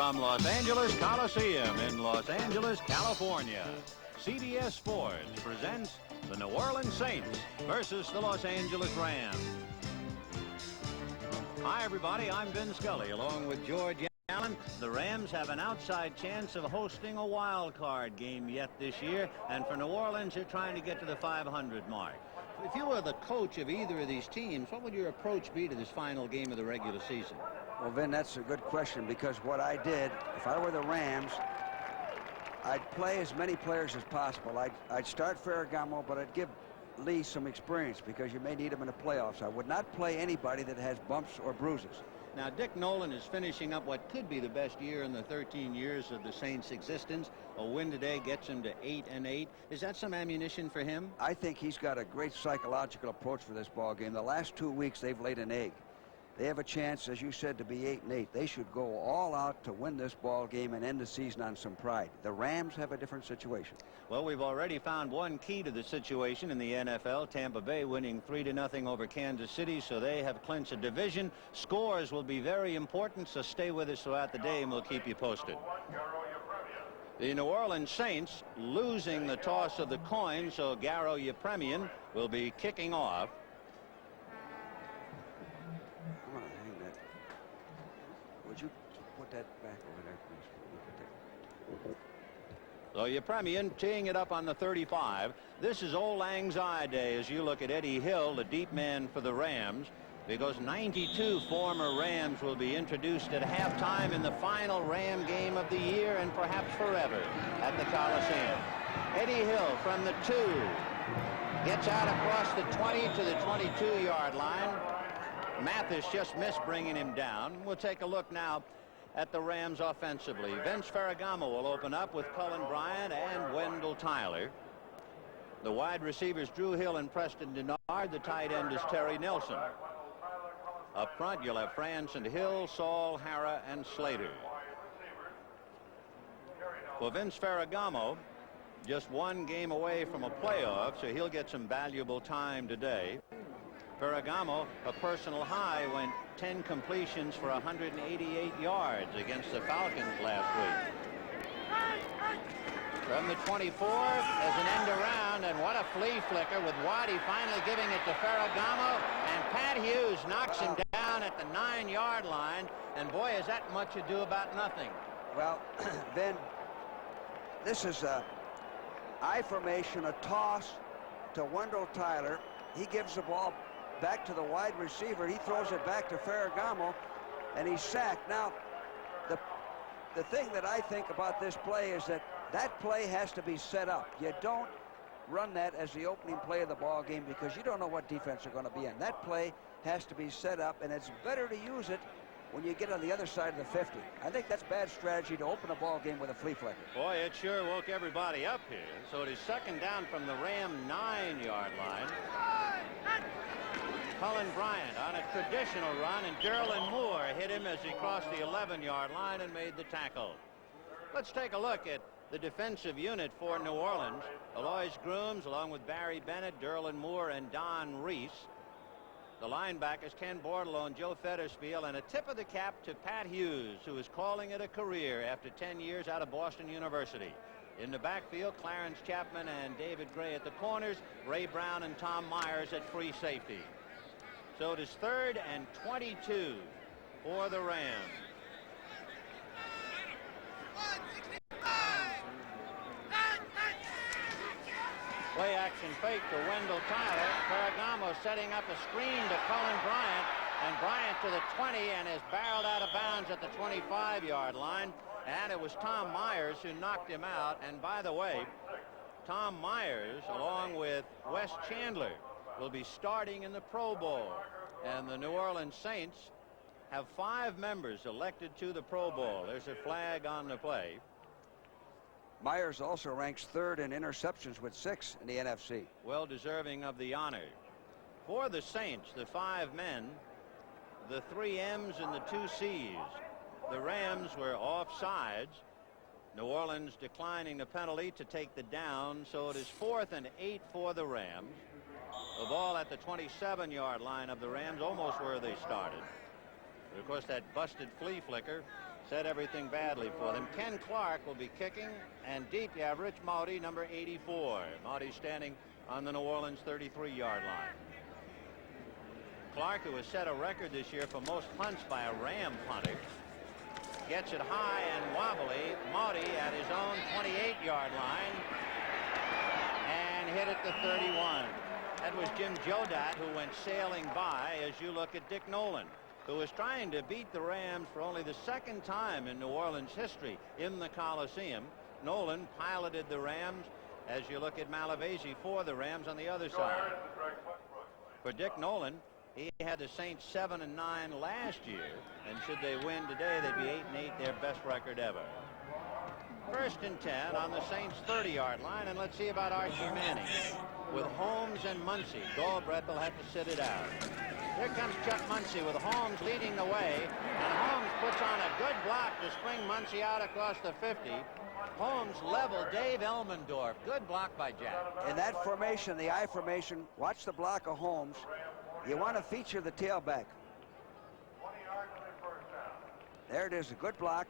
From Los Angeles Coliseum in Los Angeles, California, CBS Sports presents the New Orleans Saints versus the Los Angeles Rams. Hi, everybody. I'm Vin Scully, along with George Allen. The Rams have an outside chance of hosting a wild card game yet this year, and for New Orleans, they're trying to get to the 500 mark. If you were the coach of either of these teams, what would your approach be to this final game of the regular season? Well, Vin, that's a good question, because what I did, if I were the Rams, I'd play as many players as possible. I'd start Ferragamo, but I'd give Lee some experience because you may need him in the playoffs. I would not play anybody that has bumps or bruises. Now, Dick Nolan is finishing up what could be the best year in the 13 years of the Saints' existence. A win today gets him to 8-8. Is that some ammunition for him? I think he's got a great psychological approach for this ball game. The last 2 weeks, they've laid an egg. They have a chance, as you said, to be 8-8. They should go all out to win this ball game and end the season on some pride. The Rams have a different situation. Well, we've already found one key to the situation in the NFL. Tampa Bay winning 3-0 over Kansas City, so they have clinched a division. Scores will be very important, so stay with us throughout the day, and we'll keep you posted. The New Orleans Saints losing the toss of the coin, so Garo Yepremian will be kicking off. Would you put that back over there, please? So Yepremian teeing it up on the 35. This is Old Lang Syne day as you look at Eddie Hill, the deep man for the Rams, because 92 former Rams will be introduced at halftime in the final Ram game of the year and perhaps forever at the Coliseum. Eddie Hill from the 2 gets out across the 20 to the 22-yard line. Mathis just missed bringing him down. We'll take a look now at the Rams offensively. Vince Ferragamo will open up with Cullen Bryant and Wendell Tyler. The wide receivers Drew Hill and Preston Denard. The tight end is Terry Nelson. Up front you'll have France and Hill, Saul, Hara, and Slater. For Vince Ferragamo, just one game away from a playoff, so he'll get some valuable time today. Ferragamo, a personal high, went 10 completions for 188 yards against the Falcons last week. From the 24, as an end around, and what a flea flicker with Waddy finally giving it to Ferragamo, and Pat Hughes knocks him down at the 9-yard line, and boy, is that much ado about nothing. Well, then, this is a I formation, a toss to Wendell Tyler. He gives the ball back to the wide receiver. He throws it back to Ferragamo, and he's sacked. Now, the thing that I think about this play is that play has to be set up. You don't run that as the opening play of the ball game because you don't know what defense are going to be in. That play has to be set up, and it's better to use it when you get on the other side of the 50. I think that's bad strategy to open a ball game with a flea flicker. Boy, it sure woke everybody up here. So it is second down from the Ram 9-yard line. Cullen Bryant on a traditional run, and Derlin Moore hit him as he crossed the 11-yard line and made the tackle. Let's take a look at the defensive unit for New Orleans. Alois Grooms, along with Barry Bennett, Derlin Moore, and Don Reese. The linebackers, Ken Bordelot and Joe Federspiel, and a tip of the cap to Pat Hughes, who is calling it a career after 10 years out of Boston University. In the backfield, Clarence Chapman and David Gray at the corners, Ray Brown and Tom Myers at free safety. So it is 3rd and 22 for the Rams. Play action fake to Wendell Tyler. Ferragamo setting up a screen to Cullen Bryant, and Bryant to the 20 and is barreled out of bounds at the 25-yard line. And it was Tom Myers who knocked him out. And by the way, Tom Myers, along with Wes Chandler, will be starting in the Pro Bowl. And the New Orleans Saints have 5 members elected to the Pro Bowl. There's a flag on the play. Myers also ranks 3rd in interceptions with 6 in the NFC. Well deserving of the honor. For the Saints, the 5 men, the 3 M's and the 2 C's. The Rams were offsides. New Orleans declining the penalty to take the down, so it is 4th and 8 for the Rams. The ball at the 27-yard line of the Rams, almost where they started. But of course, that busted flea flicker said everything badly for them. Ken Clark will be kicking, and deep you have Rich Maude, number 84. Maude standing on the New Orleans 33-yard line. Clark, who has set a record this year for most punts by a Ram punter, gets it high and wobbly. Maude at his own 28-yard line and hit at the 31. That was Jim Jodat, who went sailing by. As you look at Dick Nolan, who is trying to beat the Rams for only the second time in New Orleans history in the Coliseum. Nolan piloted the Rams. As you look at Malavasi for the Rams on the other side. For Dick Nolan, he had the Saints 7-9 last year, and should they win today, they'd be 8-8, their best record ever. 1st and 10 on the Saints 30-yard line, and let's see about Archie Manning. With Holmes and Muncy, Galbraith will have to sit it out. Here comes Chuck Muncy with Holmes leading the way, and Holmes puts on a good block to spring Muncy out across the 50. Holmes level Dave Elmendorf. Good block by Jack. In that formation, the I formation, watch the block of Holmes. You want to feature the tailback. There it is, a good block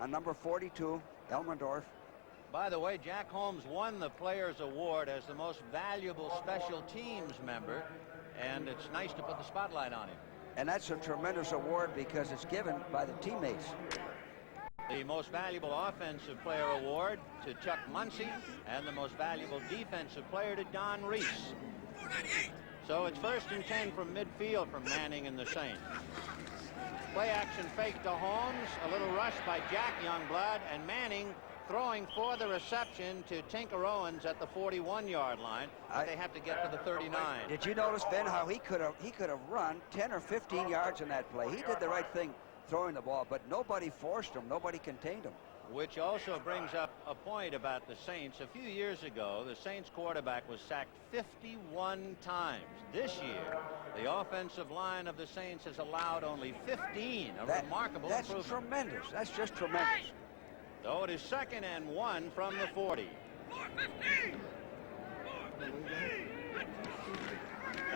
on number 42, Elmendorf. By the way, Jack Holmes won the Players Award as the most valuable special teams member, and it's nice to put the spotlight on him. And that's a tremendous award because it's given by the teammates. The most valuable offensive player award to Chuck Muncy, and the most valuable defensive player to Don Reese. So it's 1st and 10 from midfield from Manning and the Saints. Play action fake to Holmes, a little rush by Jack Youngblood, and Manning throwing for the reception to Tinker Owens at the 41-yard line. But they have to get to the 39. Did you notice, Ben, how he could have run 10 or 15 yards in that play? He did the right thing throwing the ball, but nobody forced him. Nobody contained him. Which also brings up a point about the Saints. A few years ago, the Saints quarterback was sacked 51 times. This year, the offensive line of the Saints has allowed only 15. Remarkable that's improvement. That's tremendous. That's just tremendous. So it is 2nd and 1 from the 40.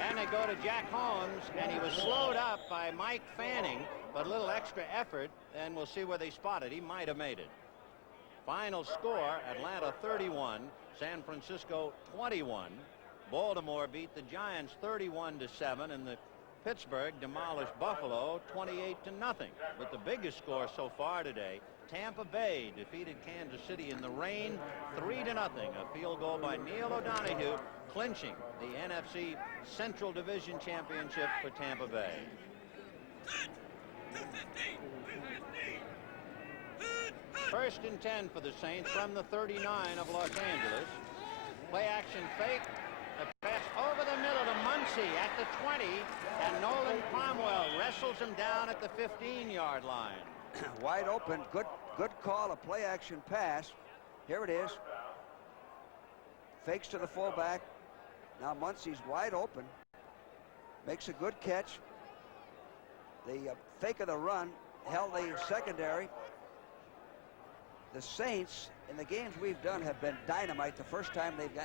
And they go to Jack Holmes, and he was slowed up by Mike Fanning, but a little extra effort, and we'll see where they spot it. He might have made it. Final score, Atlanta 31, San Francisco 21. Baltimore beat the Giants 31-7, and the Pittsburgh demolished Buffalo 28-0. But the biggest score so far today, Tampa Bay defeated Kansas City in the rain 3-0. A field goal by Neil O'Donoghue, clinching the NFC Central Division Championship for Tampa Bay. First and 10 for the Saints from the 39 of Los Angeles. Play action fake. The pass over the middle to Muncy at the 20, and Nolan Cromwell wrestles him down at the 15-yard line. Wide open. Good call, a play action pass. Here it is. Fakes to the fullback. Now Muncy's wide open. Makes a good catch. The fake of the run held the secondary. The Saints, in the games we've done, have been dynamite the first time they've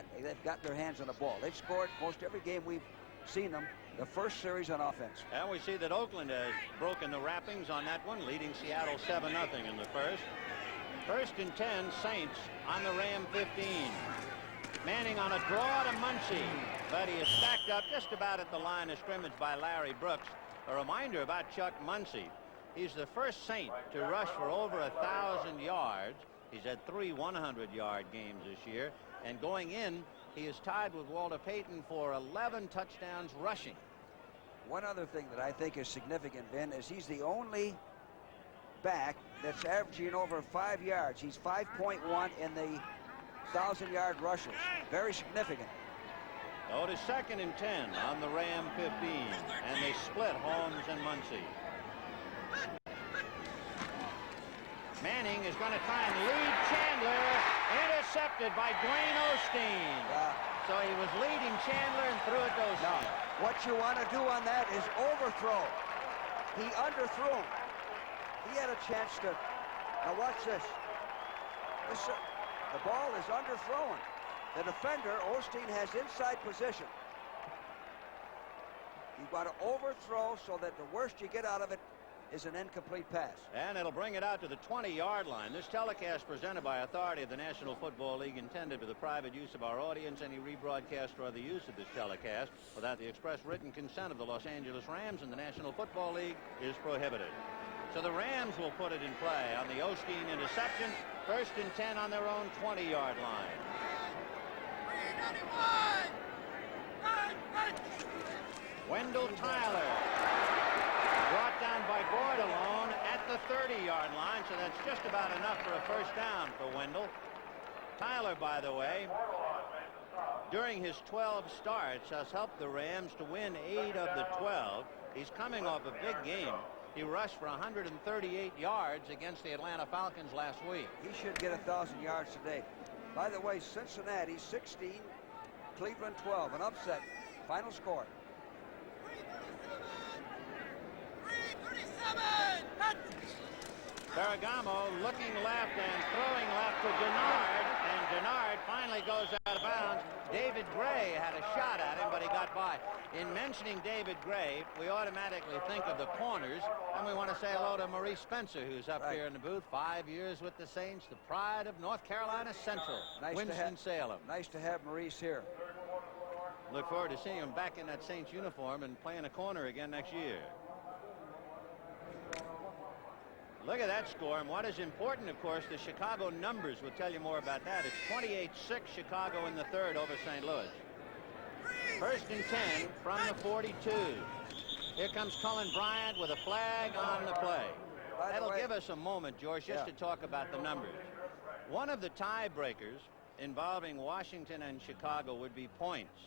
got their hands on the ball. They've scored most every game we've seen them the first series on offense. And we see that Oakland has broken the wrappings on that one, leading Seattle 7-0 in the first. 1st and 10, Saints on the Ram 15. Manning on a draw to Muncy, but he is stacked up just about at the line of scrimmage by Larry Brooks. A reminder about Chuck Muncy. He's the first Saint to rush for over 1,000 yards. He's had 3 100-yard games this year. And going in, he is tied with Walter Payton for 11 touchdowns rushing. One other thing that I think is significant, Ben, is he's the only back that's averaging over 5 yards. He's 5.1 in the 1,000-yard rushes. Very significant. So it is 2nd and 10 on the Ram 15, and they split Holmes and Muncy. Manning is going to try and lead Chandler, intercepted by Dwayne Osteen. So he was leading Chandler and threw it to Osteen. Now, what you want to do on that is overthrow. He underthrew him. He had a chance to. Now watch this. The ball is underthrown. The defender, Osteen, has inside position. You want to overthrow so that the worst you get out of it is an incomplete pass. And it'll bring it out to the 20-yard line. This telecast presented by authority of the National Football League, intended for the private use of our audience. Any rebroadcast or other use of this telecast without the express written consent of the Los Angeles Rams and the National Football League is prohibited. So the Rams will put it in play on the Osteen interception. 1st and 10 on their own 20-yard line. Wendell Tyler brought down by Bordelon at the 30-yard line, so that's just about enough for a first down for Wendell. Tyler, by the way, during his 12 starts, has helped the Rams to win 8 of the 12. He's coming off a big game. He rushed for 138 yards against the Atlanta Falcons last week. He should get 1,000 yards today. By the way, Cincinnati 16, Cleveland 12, an upset. Final score. Ferragamo looking left and throwing left to Denard, and Denard finally goes out of bounds. David Gray had a shot at him, but he got by. In mentioning David Gray, we automatically think of the corners, and we want to say hello to Maurice Spencer, who's up here in the booth. 5 years with the Saints, the pride of North Carolina Central, Winston-Salem. Nice to have Maurice here. Look forward to seeing him back in that Saints uniform and playing a corner again next year. Look at that score, and what is important, of course, the Chicago numbers will tell you more about that. It's 28-6 Chicago in the 3rd over St. Louis. 1st and 10 from the 42. Here comes Cullen Bryant with a flag on the play. That'll give us a moment, George, just to talk about the numbers. One of the tiebreakers involving Washington and Chicago would be points.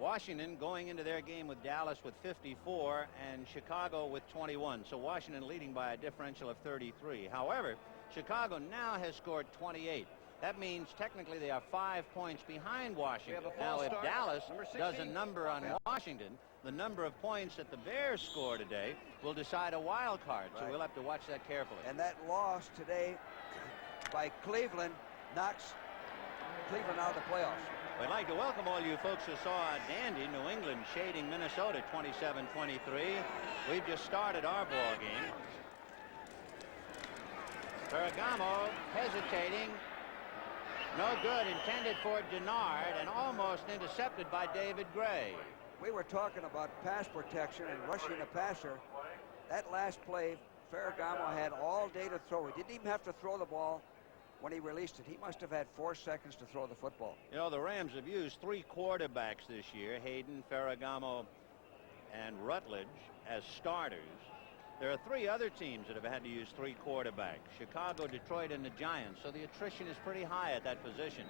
Washington going into their game with Dallas with 54 and Chicago with 21. So Washington leading by a differential of 33. However, Chicago now has scored 28. That means technically they are 5 points behind Washington. Now, if Dallas does a number on Washington, the number of points that the Bears score today will decide a wild card. So we'll have to watch that carefully. And that loss today by Cleveland knocks Cleveland out of the playoffs. We'd like to welcome all you folks who saw Dandy, New England, shading Minnesota 27-23. We've just started our ball game. Ferragamo hesitating. No good. Intended for Denard and almost intercepted by David Gray. We were talking about pass protection and rushing the passer. That last play, Ferragamo had all day to throw. He didn't even have to throw the ball. When he released it, he must have had 4 seconds to throw the football. You know, the Rams have used 3 quarterbacks this year, Hayden, Ferragamo, and Rutledge, as starters. There are 3 other teams that have had to use 3 quarterbacks, Chicago, Detroit, and the Giants, so the attrition is pretty high at that position.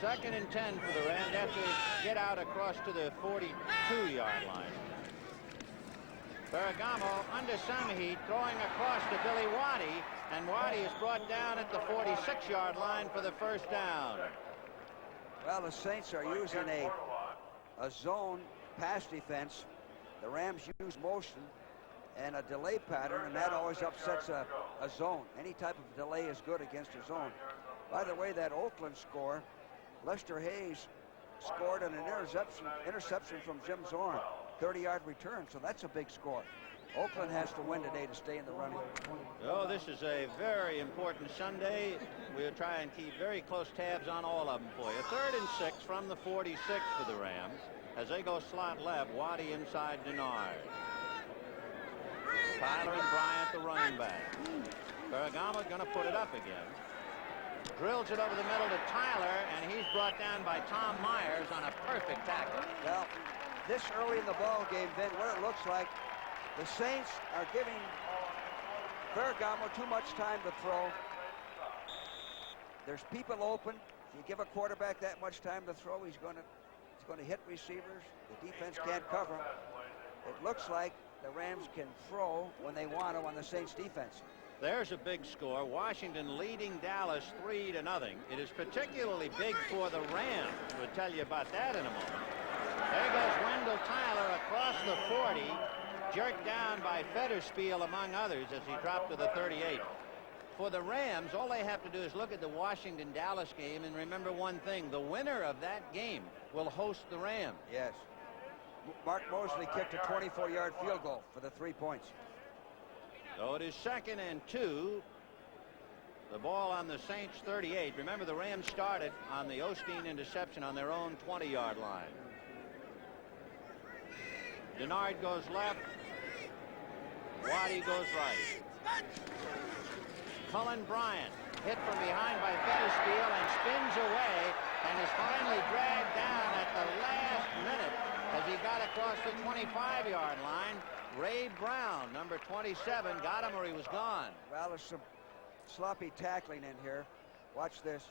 2nd and 10 for the Rams. They have to get out across to the 42-yard line. Ferragamo under some heat, throwing across to Billy Waddy, and Waddy is brought down at the 46-yard line for the first down. Well, the Saints are using a zone pass defense. The Rams use motion and a delay pattern, and that always upsets a zone. Any type of delay is good against a zone. By the way, that Oakland score, Lester Hayes scored an interception from Jim Zorn. 30-yard return, so that's a big score. Oakland has to win today to stay in the running. Oh, this is a very important Sunday. We'll try and keep very close tabs on all of them for you. 3rd and 6 from the 46 for the Rams. As they go slot left, Waddy inside Denard. Tyler and Bryant, the running back. Ferragamo going to put it up again. Drills it over the middle to Tyler, and he's brought down by Tom Myers on a perfect tackle. Well, this early in the ball game, Vin, what it looks like, the Saints are giving Ferragamo too much time to throw. There's people open. If you give a quarterback that much time to throw, he's going to hit receivers. The defense can't cover him. It looks like the Rams can throw when they want to on the Saints defense. There's a big score. Washington leading Dallas 3-0. It is particularly big for the Rams. We'll tell you about that in a moment. There goes Wendell Tyler across the 40, jerked down by Federspiel, among others, as he dropped to the 38. For the Rams, all they have to do is look at the Washington-Dallas game and remember one thing. The winner of that game will host the Rams. Yes. Mark Mosley kicked a 24-yard field goal for the 3 points. So it is 2nd and 2. The ball on the Saints 38. Remember, the Rams started on the Osteen interception on their own 20-yard line. Denard goes left. Waddy goes right. Cullen Bryant hit from behind by Fetterspiel and spins away and is finally dragged down at the last minute as he got across the 25-yard line. Ray Brown, number 27, got him or he was gone. Well, there's some sloppy tackling in here. Watch this.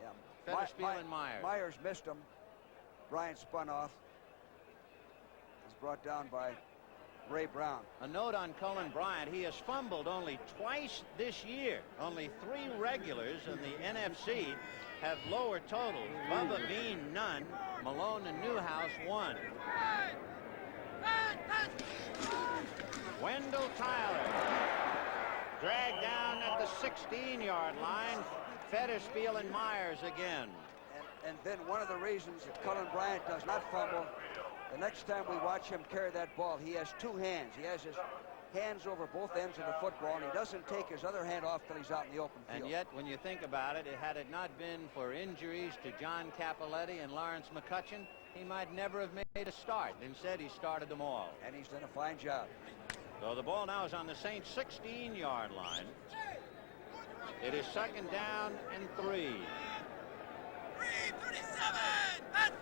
Yeah. Fetterspiel and Myers. Myers missed him. Bryant spun off. He's brought down by Ray Brown. A note on Cullen Bryant. He has fumbled only twice this year. Only 3 regulars in the NFC have lower totals. Bubba Bean, none. Malone and Newhouse, 1. Wendell Tyler dragged down at the 16-yard line. Fetterspiel and Myers again. And then one of the reasons that Cullen Bryant does not fumble, the next time we watch him carry that ball, he has 2 hands. He has his hands over both ends of the football, and he doesn't take his other hand off till he's out in the open field. And yet, when you think about it, had it not been for injuries to John Capoletti and Lawrence McCutcheon, he might never have made a start. Instead, he started them all. And he's done a fine job. So the ball now is on the Saints' 16-yard line. It is 2nd down and 3. 3:37.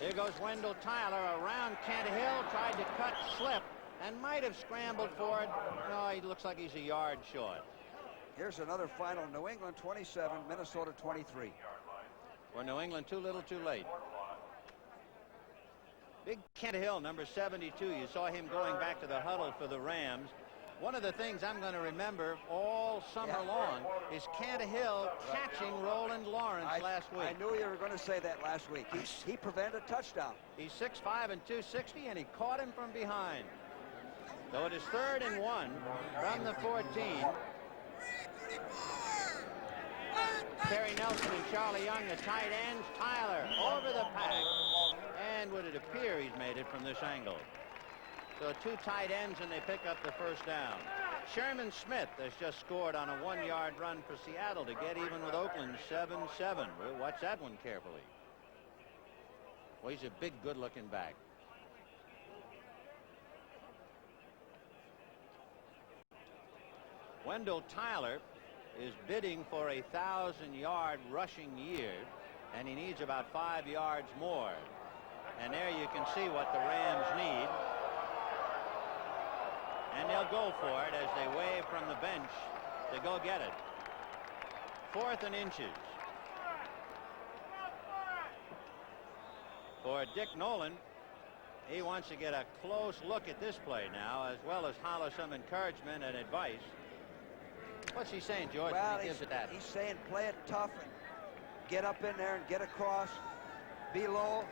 Here goes Wendell Tyler around Kent Hill, tried to cut, slip, and might have scrambled for it. No, he looks like he's a yard short. Here's another final. New England 27, Minnesota 23. For New England, too little, too late. Big Kent Hill, number 72. You saw him going back to the huddle for the Rams. One of the things I'm going to remember all summer long is Kent Hill catching Roland Lawrence last week. I knew you were going to say that last week. He prevented a touchdown. He's 6'5" and 260, and he caught him from behind. So it is 3rd and 1 from the 14. Terry Nelson and Charlie Young, the tight ends. Tyler over the pack. And would it appear he's made it from this angle. So 2 tight ends, and they pick up the 1st down. Sherman Smith has just scored on a 1-yard run for Seattle to get even with Oakland, 7-7. We'll watch that one carefully. Well, he's a big, good-looking back. Wendell Tyler is bidding for a 1,000-yard rushing year, and he needs about 5 yards more. And there you can see what the Rams need. And they'll go for it as they wave from the bench to go get it. 4th and inches. For Dick Nolan, he wants to get a close look at this play now, as well as holler some encouragement and advice. What's he saying, George, well, when he gives it that? He's saying play it tough and get up in there and get across. Be low.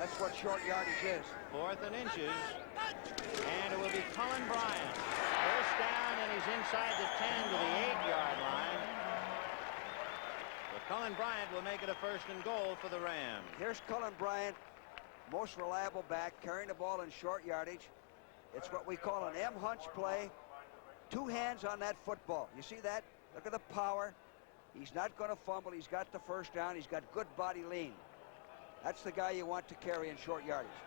That's what short yardage is. 4th and inches. And it will be Cullen Bryant. 1st down, and he's inside the 10 to the 8-yard line. But Cullen Bryant will make it a 1st and goal for the Rams. Here's Cullen Bryant, most reliable back, carrying the ball in short yardage. It's what we call an M hunch play. 2 hands on that football. You see that? Look at the power. He's not going to fumble. He's got the 1st down. He's got good body lean. That's the guy you want to carry in short yardage.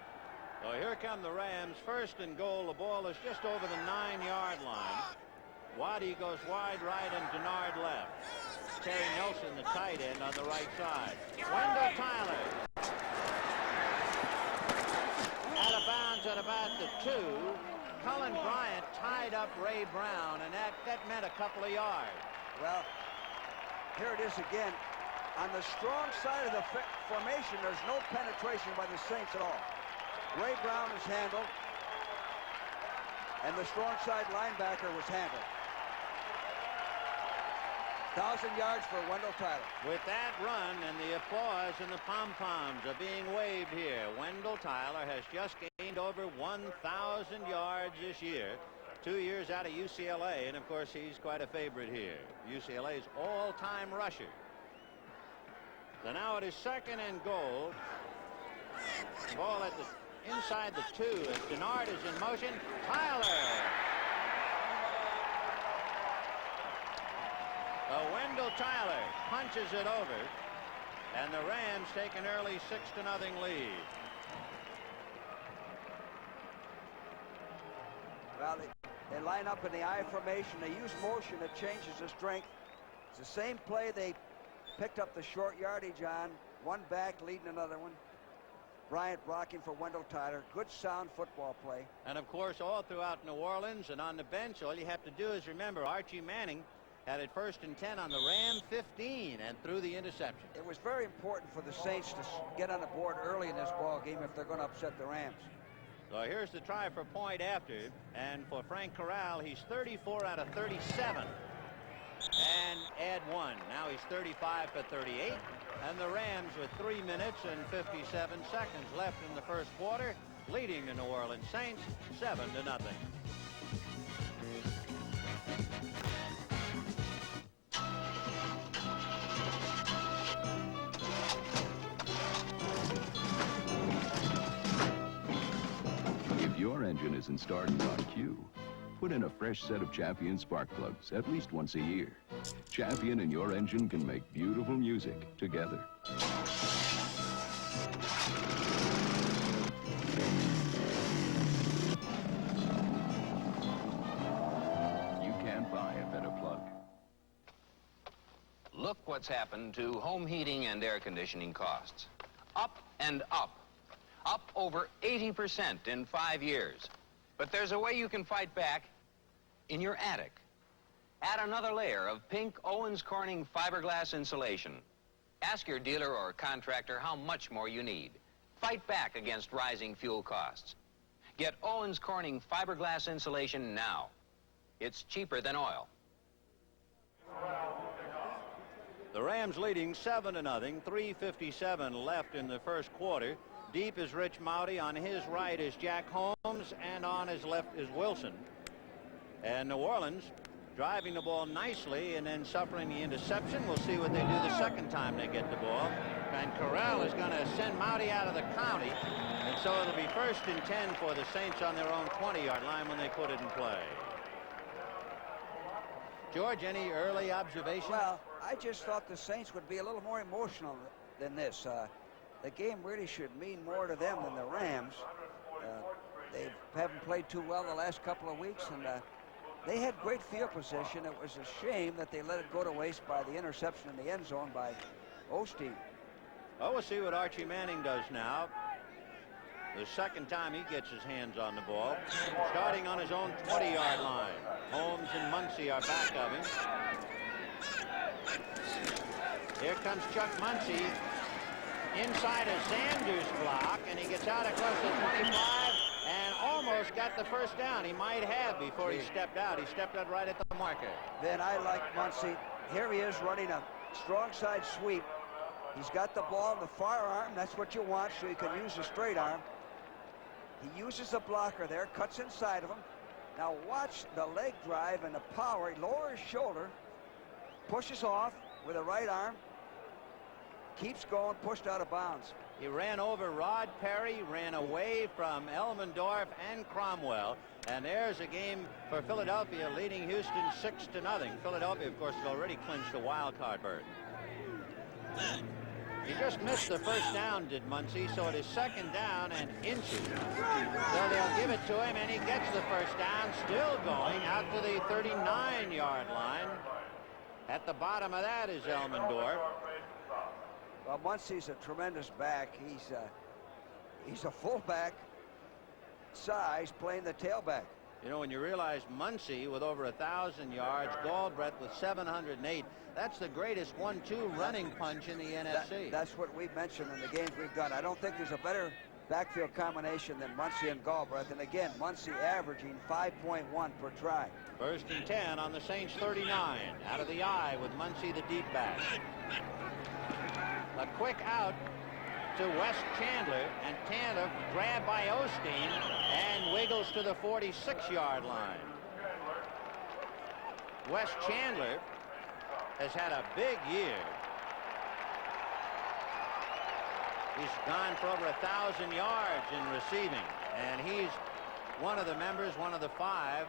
So here come the Rams. 1st and goal. The ball is just over the 9-yard line. Waddy goes wide right and Denard left. Terry Nelson, the tight end, on the right side. Wendell Tyler. Out of bounds at about the 2. Cullen Bryant tied up Ray Brown, and that meant a couple of yards. Well, here it is again. On the strong side of the formation, there's no penetration by the Saints at all. Ray Brown is handled, and the strong side linebacker was handled. 1,000 yards for Wendell Tyler. With that run, and the applause and the pom-poms are being waved here, Wendell Tyler has just gained over 1,000 yards this year. 2 years out of UCLA, and of course he's quite a favorite here. UCLA's all-time rusher. So now it is 2nd and goal The ball at the inside the 2 as Denard is in motion. Tyler. Wendell Tyler punches it over, and the Rams take an early 6-0 lead. Well, they line up in the I formation. They use motion. It changes the strength. It's the same play they picked up the short yardage on. One back leading another one. Bryant blocking for Wendell Tyler. Good sound football play. And of course, all throughout New Orleans and on the bench, all you have to do is remember Archie Manning had it 1st and 10 on the Ram 15 and threw the interception. It was very important for the Saints to get on the board early in this ball game if they're going to upset the Rams. So here's the try for point after, and for Frank Corral, he's 34 out of 37. And add 1. Now he's 35 for 38. And the Rams with 3 minutes and 57 seconds left in the first quarter, leading the New Orleans Saints 7-0. If your engine isn't starting on cue, put in a fresh set of Champion spark plugs at least once a year. Champion and your engine can make beautiful music together. You can't buy a better plug. Look what's happened to home heating and air conditioning costs. Up and up. Up over 80% in 5 years. But there's a way you can fight back in your attic. Add another layer of pink Owens Corning fiberglass insulation. Ask your dealer or contractor how much more you need. Fight back against rising fuel costs. Get Owens Corning fiberglass insulation now. It's cheaper than oil. The Rams leading 7-0, 3:57 left in the first quarter. Deep is Rich Mowdy. On his right is Jack Holmes, and on his left is Wilson. And New Orleans driving the ball nicely and then suffering the interception. We'll see what they do the second time they get the ball. And Corral is going to send Mowdy out of the county. And so it'll be 1st and 10 for the Saints on their own 20-yard line when they put it in play. George, any early observations? Well, I just thought the Saints would be a little more emotional than this. The game really should mean more to them than the Rams. They haven't played too well the last couple of weeks, and they had great field position. It was a shame that they let it go to waste by the interception in the end zone by Osteen. Well, we'll see what Archie Manning does now. The second time he gets his hands on the ball. Starting on his own 20-yard line. Holmes and Muncy are back of him. Here comes Chuck Muncy. Inside a Sanders block, and he gets out across the 25 and almost got the first down. He might have before he stepped out. He stepped out right at the marker. Then I like Muncy. Here he is running a strong side sweep. He's got the ball in the firearm. That's what you want, so you can use the straight arm. He uses the blocker there, cuts inside of him. Now watch the leg drive and the power. He lowers his shoulder, pushes off with the right arm, keeps going, pushed out of bounds. He ran over Rod Perry, ran away from Elmendorf and Cromwell. And there's a game for Philadelphia leading Houston 6-0. Philadelphia, of course, has already clinched a wild card berth. He just missed the first down, did Muncy, so it is 2nd down and inches. So they'll give it to him, and he gets the first down, still going out to the 39-yard line. At the bottom of that is Elmendorf. Well, Muncy's a tremendous back. He's a fullback size playing the tailback. You know, when you realize Muncy with over 1,000 yards, Galbraith with 708, that's the greatest 1-2 running punch in the NFC. That's what we've mentioned in the games we've done. I don't think there's a better backfield combination than Muncy and Galbraith. And again, Muncy averaging 5.1 per try. 1st and 10 on the Saints 39. Out of the eye with Muncy, the deep back. A quick out to Wes Chandler, and Chandler grabbed by Osteen and wiggles to the 46-yard line. Wes Chandler has had a big year. He's gone for over 1,000 yards in receiving, and he's one of the members, one of the 5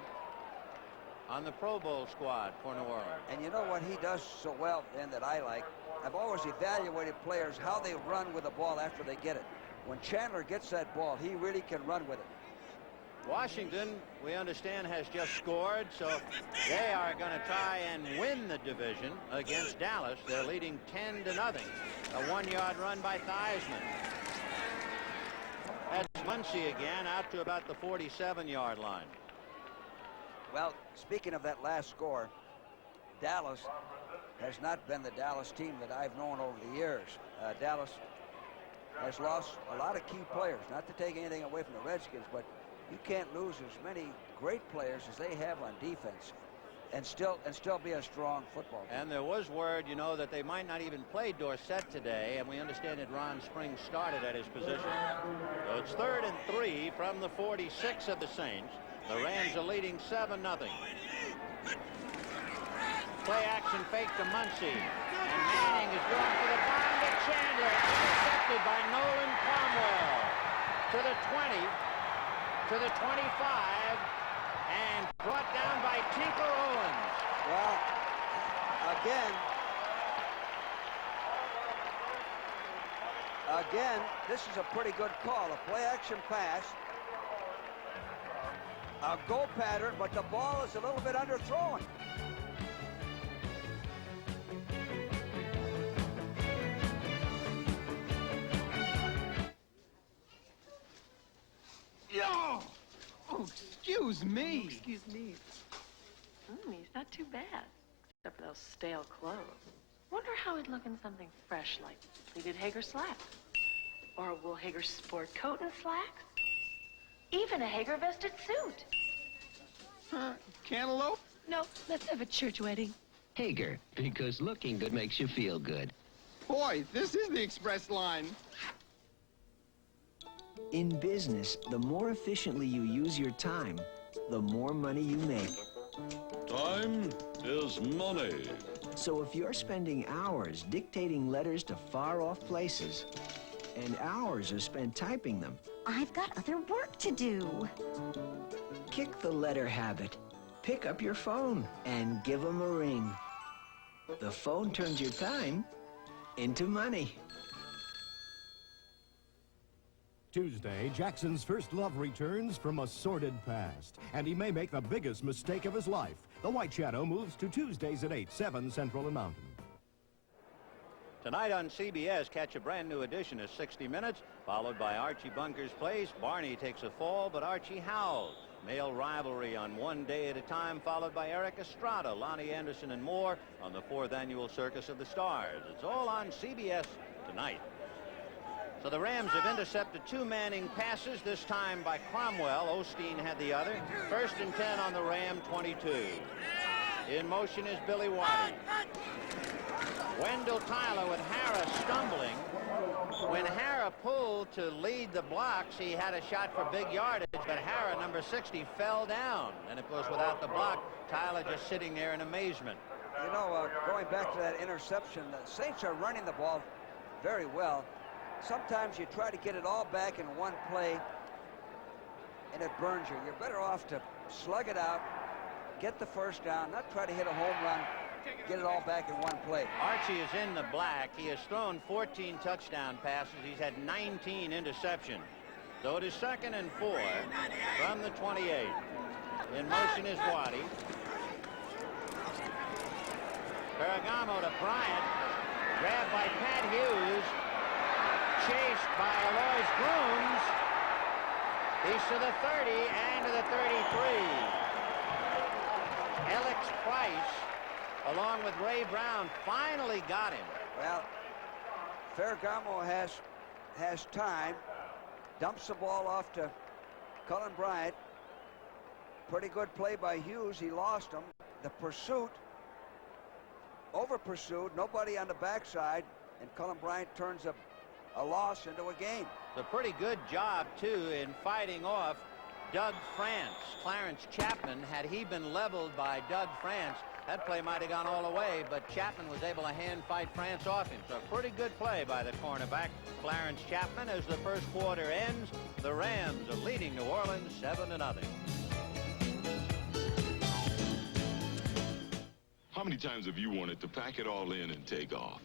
on the Pro Bowl squad for New Orleans. And you know what he does so well, then, that I like? I've always evaluated players, how they run with the ball after they get it. When Chandler gets that ball, he really can run with it. Washington, we understand, has just scored, so they are going to try and win the division against Dallas. They're leading 10-0. A 1-yard run by Theismann. That's Muncie again, out to about the 47-yard line. Well, speaking of that last score, Dallas has not been the Dallas team that I've known over the years. Dallas has lost a lot of key players. Not to take anything away from the Redskins, but you can't lose as many great players as they have on defense and still be a strong football team. And there was word, you know, that they might not even play Dorsett today, and we understand that Ron Springs started at his position. So it's 3rd and 3 from the 46 of the Saints. The Rams are leading 7-0. Play action fake to Muncie. And Manning is going for the bomb to Chandler. Intercepted by Nolan Cromwell. To the 20. To the 25. And brought down by Tinker Owens. Well, again, this is a pretty good call. A play action pass. A go pattern, but the ball is a little bit underthrown. Yo! Oh, excuse me. Excuse me. He's not too bad, except for those stale clothes. Wonder how he'd look in something fresh like pleated Hager slacks. Or a wool Hager sport coat and slacks. Even a Hager vested suit. Cantaloupe? No, let's have a church wedding. Hager, because looking good makes you feel good. Boy, this is the express line. In business, the more efficiently you use your time, the more money you make. Time is money. So if you're spending hours dictating letters to far-off places, and hours are spent typing them, I've got other work to do. kick the letter habit. Pick up your phone and give them a ring. The phone turns your time into money. Tuesday, Jackson's first love returns from a sordid past, and he may make the biggest mistake of his life. The White Shadow moves to Tuesdays at 8, 7 Central and Mountain. Tonight on CBS, catch a brand new edition of 60 Minutes, followed by Archie Bunker's Place. Barney takes a fall, but Archie howls. Male rivalry on One Day at a Time, followed by Eric Estrada, Lonnie Anderson, and more on the 4th annual Circus of the Stars. It's all on CBS tonight. So the Rams have intercepted 2 Manning passes, this time by Cromwell. Osteen had the other. 1st and 10 on the Ram 22. In motion is Billy Waddy. Wendell Tyler with Harris stumbling. When Harris pulled to lead the blocks, he had a shot for big yardage, but Harris, number 60, fell down. And of course, without the block, Tyler just sitting there in amazement. You know, going back to that interception, the Saints are running the ball very well. Sometimes you try to get it all back in one play, and it burns you. You're better off to slug it out, get the first down, not try to hit a home run, get it all back in one play. Archie is in the black. He has thrown 14 touchdown passes. He's had 19 interceptions. So it is 2nd and 4 from the 28. In motion is Waddy. Ferragamo to Bryant. Grabbed by Pat Hughes. Chased by Alois Grooms. He's to the 30 and to the 33. Alex Price, along with Ray Brown, finally got him. Well, Ferragamo has time. Dumps the ball off to Cullen Bryant. Pretty good play by Hughes. He lost him. The pursuit, over pursued, nobody on the backside, and Cullen Bryant turns a loss into a gain. It's a pretty good job, too, in fighting off Doug France. Clarence Chapman, had he been leveled by Doug France, That play might have gone all the way, but Chapman was able to hand fight France off him. So pretty good play by the cornerback, Clarence Chapman. As the first quarter ends, the Rams are leading New Orleans 7-0. How many times have you wanted to pack it all in and take off?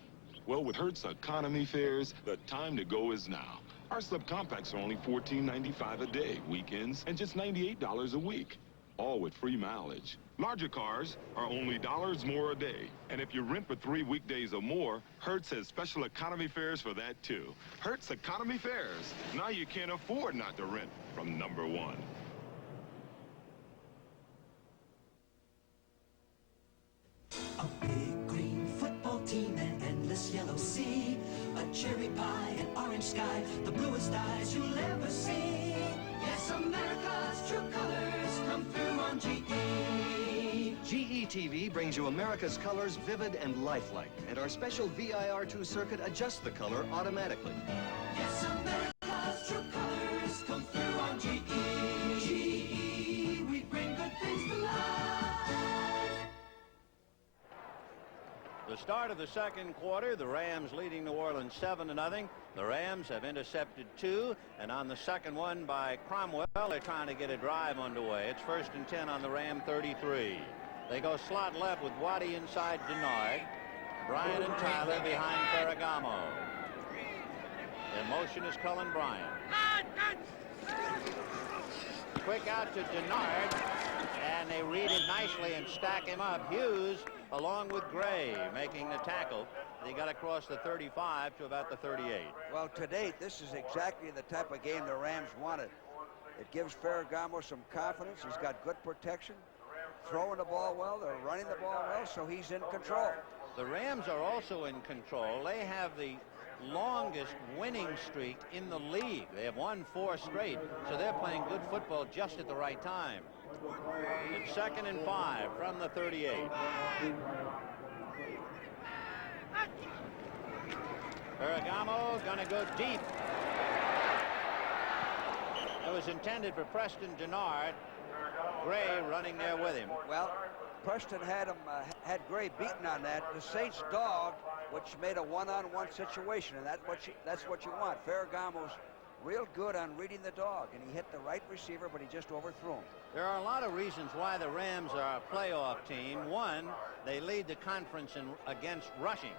Well, with Hertz Economy Fares, the time to go is now. Our subcompacts are only $14.95 a day, weekends, and just $98 a week. All with free mileage. Larger cars are only dollars more a day. And if you rent for 3 weekdays or more, Hertz has special economy fares for that too. Hertz Economy Fares. Now you can't afford not to rent from number one. A big green football team, an endless yellow sea, a cherry pie, an orange sky, the bluest eyes you'll ever see. Yes, America's true colors come through on GE. GE TV brings you America's colors vivid and lifelike, and our special VIR2 circuit adjusts the color automatically. Yes, America's true colors come through on GE. GE, we bring good things to life. The start of the second quarter, the Rams leading New Orleans 7-0. The Rams have intercepted 2, and on the second one by Cromwell, they're trying to get a drive underway. It's 1st and 10 on the Ram 33. They go slot left with Waddy inside Denard. Bryant and Tyler behind Ferragamo. In motion is Cullen Bryant. Quick out to Denard, and they read it nicely and stack him up. Hughes along with Gray making the tackle. They got across the 35 to about the 38. Well, to date, this is exactly the type of game the Rams wanted. It gives Ferragamo some confidence. He's got good protection, throwing the ball well, they're running the ball well, so he's in control. The Rams are also in control. They have the longest winning streak in the league. They have won 4 straight, so they're playing good football just at the right time. It's 2nd and 5 from the 38. Ferragamo gonna go deep. It was intended for Preston Denard. Gray running there with him. Well, Preston had Gray beaten on that. The Saints dogged, which made a one-on-one situation, and that's what you want. Ferragamo's real good on reading the dog, and he hit the right receiver, but he just overthrew him. There are a lot of reasons why the Rams are a playoff team. One, they lead the conference against rushing.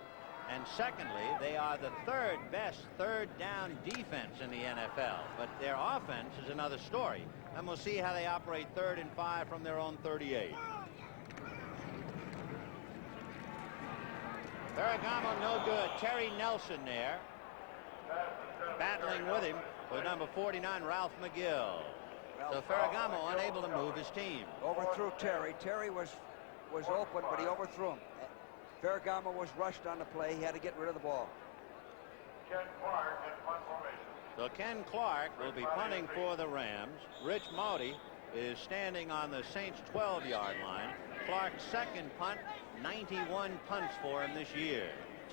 And secondly, they are the 3rd best third down defense in the NFL. But their offense is another story. And we'll see how they operate 3rd and 5 from their own 38. Ferragamo no good. Terry Nelson there. Battling with him was number 49, Ralph McGill. So Ferragamo unable to move his team. Overthrew Terry. Terry was open, but he overthrew him. Ferragamo was rushed on the play. He had to get rid of the ball. So Ken Clark will be punting for the Rams. Rich Maude is standing on the Saints' 12-yard line. Clark's second punt, 91 punts for him this year.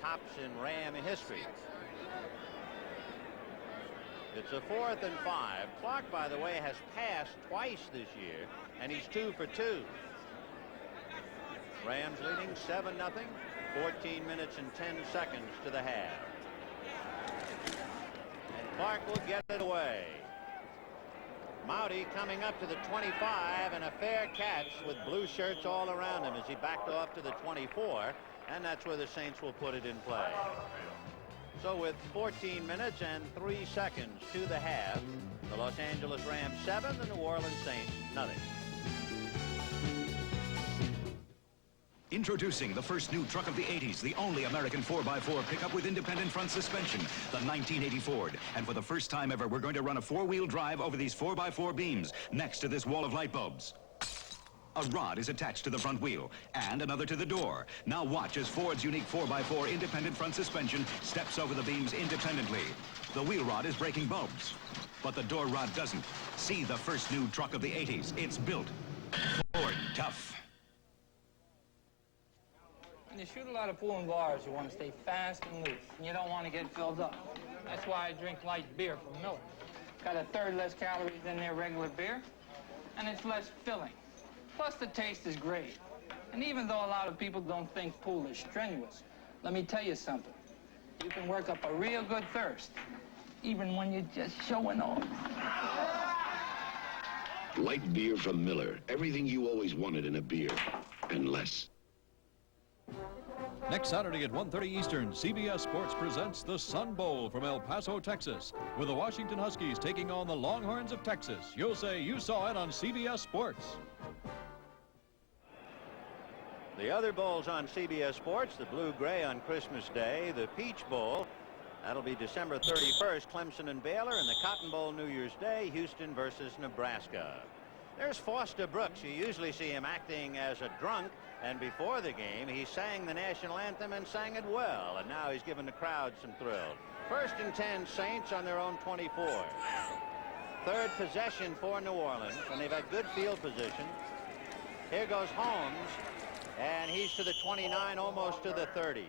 Tops in Ram history. It's a 4th and 5. Clark, by the way, has passed twice this year, and he's 2 for 2. Rams leading 7-0, 14 minutes and 10 seconds to the half. And Clark will get it away. Maude coming up to the 25, and a fair catch with blue shirts all around him as he backed off to the 24, and that's where the Saints will put it in play. So with 14 minutes and 3 seconds to the half, the Los Angeles Rams 7, the New Orleans Saints nothing. Introducing the first new truck of the 80s, the only American 4x4 pickup with independent front suspension, the 1980 Ford. And for the first time ever, we're going to run a 4-wheel drive over these 4x4 beams next to this wall of light bulbs. A rod is attached to the front wheel and another to the door. Now watch as Ford's unique 4x4 independent front suspension steps over the beams independently. The wheel rod is breaking bulbs, but the door rod doesn't. See the first new truck of the 80s. It's built Ford tough. When you shoot a lot of pool and bars, you want to stay fast and loose, and you don't want to get filled up. That's why I drink light beer from Miller. Got a 1/3 less calories than their regular beer, and it's less filling. Plus, the taste is great. And even though a lot of people don't think pool is strenuous, let me tell you something. You can work up a real good thirst, even when you're just showing off. Light beer from Miller. Everything you always wanted in a beer, and less. Next Saturday at 1:30 Eastern, CBS Sports presents the Sun Bowl from El Paso, Texas, with the Washington Huskies taking on the Longhorns of Texas. You'll say you saw it on CBS Sports. The other bowls on CBS Sports, the Blue-Gray on Christmas Day, the Peach Bowl, that'll be December 31st, Clemson and Baylor, and the Cotton Bowl New Year's Day, Houston versus Nebraska. There's Foster Brooks. You usually see him acting as a drunk, and before the game, he sang the national anthem and sang it well, and now he's giving the crowd some thrill. 1st and 10 Saints on their own 24. Third possession for New Orleans, and they've had good field position. Here goes Holmes, and he's to the 29, almost to the 30.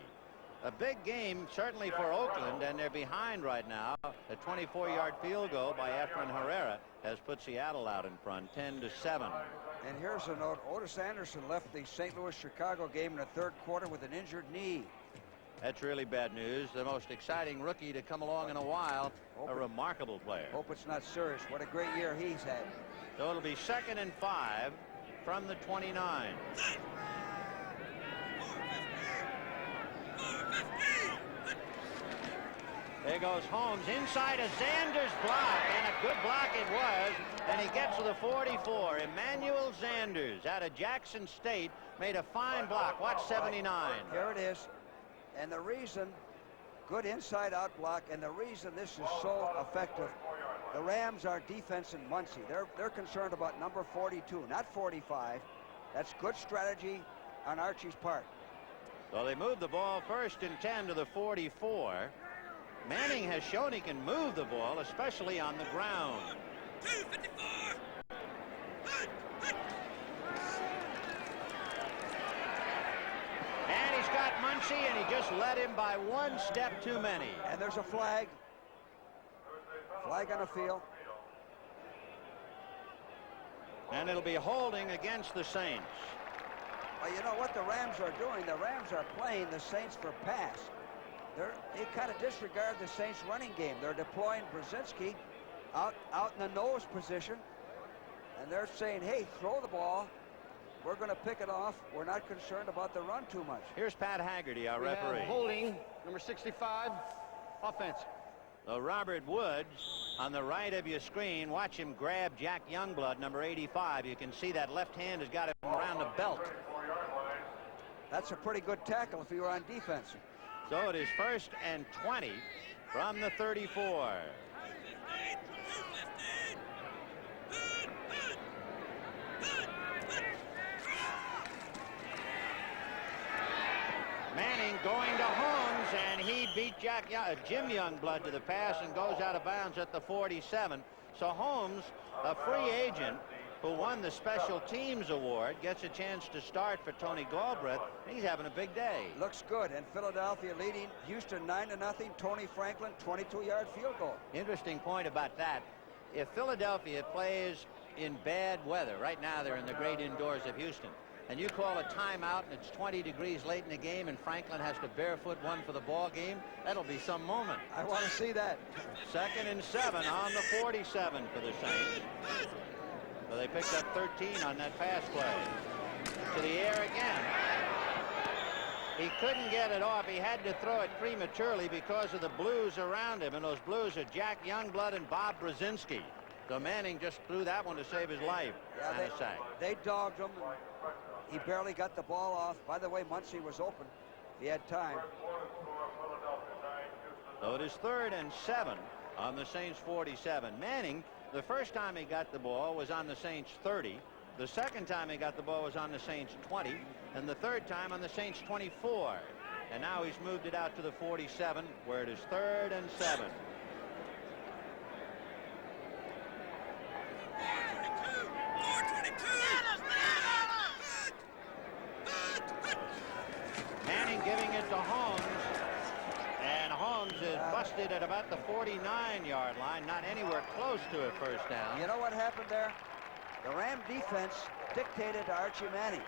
A big game, certainly for Oakland, and they're behind right now. A 24-yard field goal by Efren Herrera has put Seattle out in front, 10-7. And here's a note. Otis Anderson left the St. Louis-Chicago game in the third quarter with an injured knee. That's really bad news. The most exciting rookie to come along in a while. A remarkable player. Hope it's not serious. What a great year he's had. So it'll be 2nd and 5 from the 29. There goes Holmes inside a Zanders block, and a good block it was, and he gets to the 44. Emmanuel Zanders out of Jackson State made a fine block. Watch 79. Here it is. And the reason, good inside-out block, and the reason this is so effective, the Rams are defense in Muncie. They're concerned about number 42, not 45. That's good strategy on Archie's part. So they move the ball 1st and 10 to the 44. Manning has shown he can move the ball, especially on the ground. And he's got Muncie, and he just led him by one step too many. And there's a flag. Flag on the field. And it'll be holding against the Saints. Well, you know what the Rams are doing? The Rams are playing the Saints for pass. They kind of disregard the Saints running game. They're deploying Brzezinski out in the nose position, and they're saying, hey, throw the ball. We're going to pick it off. We're not concerned about the run too much. Here's Pat Haggerty, our referee. Holding, number 65, offense. So Robert Woods on the right of your screen. Watch him grab Jack Youngblood, number 85. You can see that left hand has got him around the belt. That's a pretty good tackle if you were on defense. So it is 1st and 20 from the 34. Manning going to Holmes, and he beat Jim Youngblood to the pass and goes out of bounds at the 47. So Holmes, a free agent who won the Special Teams Award, gets a chance to start for Tony Galbraith. He's having a big day. Looks good. And Philadelphia leading Houston 9-0. Tony Franklin, 22-yard field goal. Interesting point about that. If Philadelphia plays in bad weather, right now they're in the great indoors of Houston, and you call a timeout and it's 20 degrees late in the game and Franklin has to barefoot one for the ball game, that'll be some moment. I want to see that. 2nd and 7 on the 47 for the Saints. So they picked up 13 on that pass play. To the air again. He couldn't get it off. He had to throw it prematurely because of the Blues around him, and those Blues are Jack Youngblood and Bob Brzezinski. So Manning just threw that one to save his life. Yeah, they dogged him. He barely got the ball off. By the way, Muncie was open. He had time. So it is 3rd and 7 on the Saints 47. Manning, the first time he got the ball was on the Saints 30. The second time he got the ball was on the Saints 20. And the third time on the Saints 24. And now he's moved it out to the 47, where it is 3rd and 7. Manning giving it to Holmes. And Holmes is busted at about the 49-yard line, not anywhere close to a first down. You know what happened there? The Ram defense dictated to Archie Manning.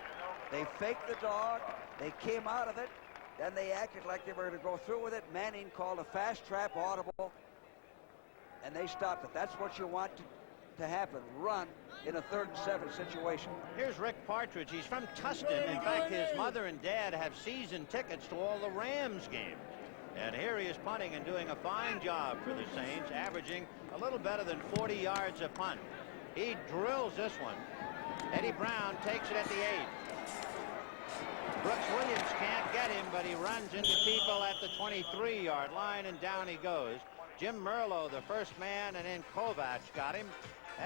They faked the dog. They came out of it. Then they acted like they were going to go through with it. Manning called a fast trap audible, and they stopped it. That's what you want to happen. Run in a 3rd and 7 situation. Here's Rick Partridge. He's from Tustin. In fact, his mother and dad have season tickets to all the Rams games. And here he is punting and doing a fine job for the Saints, averaging a little better than 40 yards a punt. He drills this one. Eddie Brown takes it at the 8. Brooks Williams can't get him, but he runs into people at the 23-yard line, and down he goes. Jim Merlo, the first man, and then Kovac got him,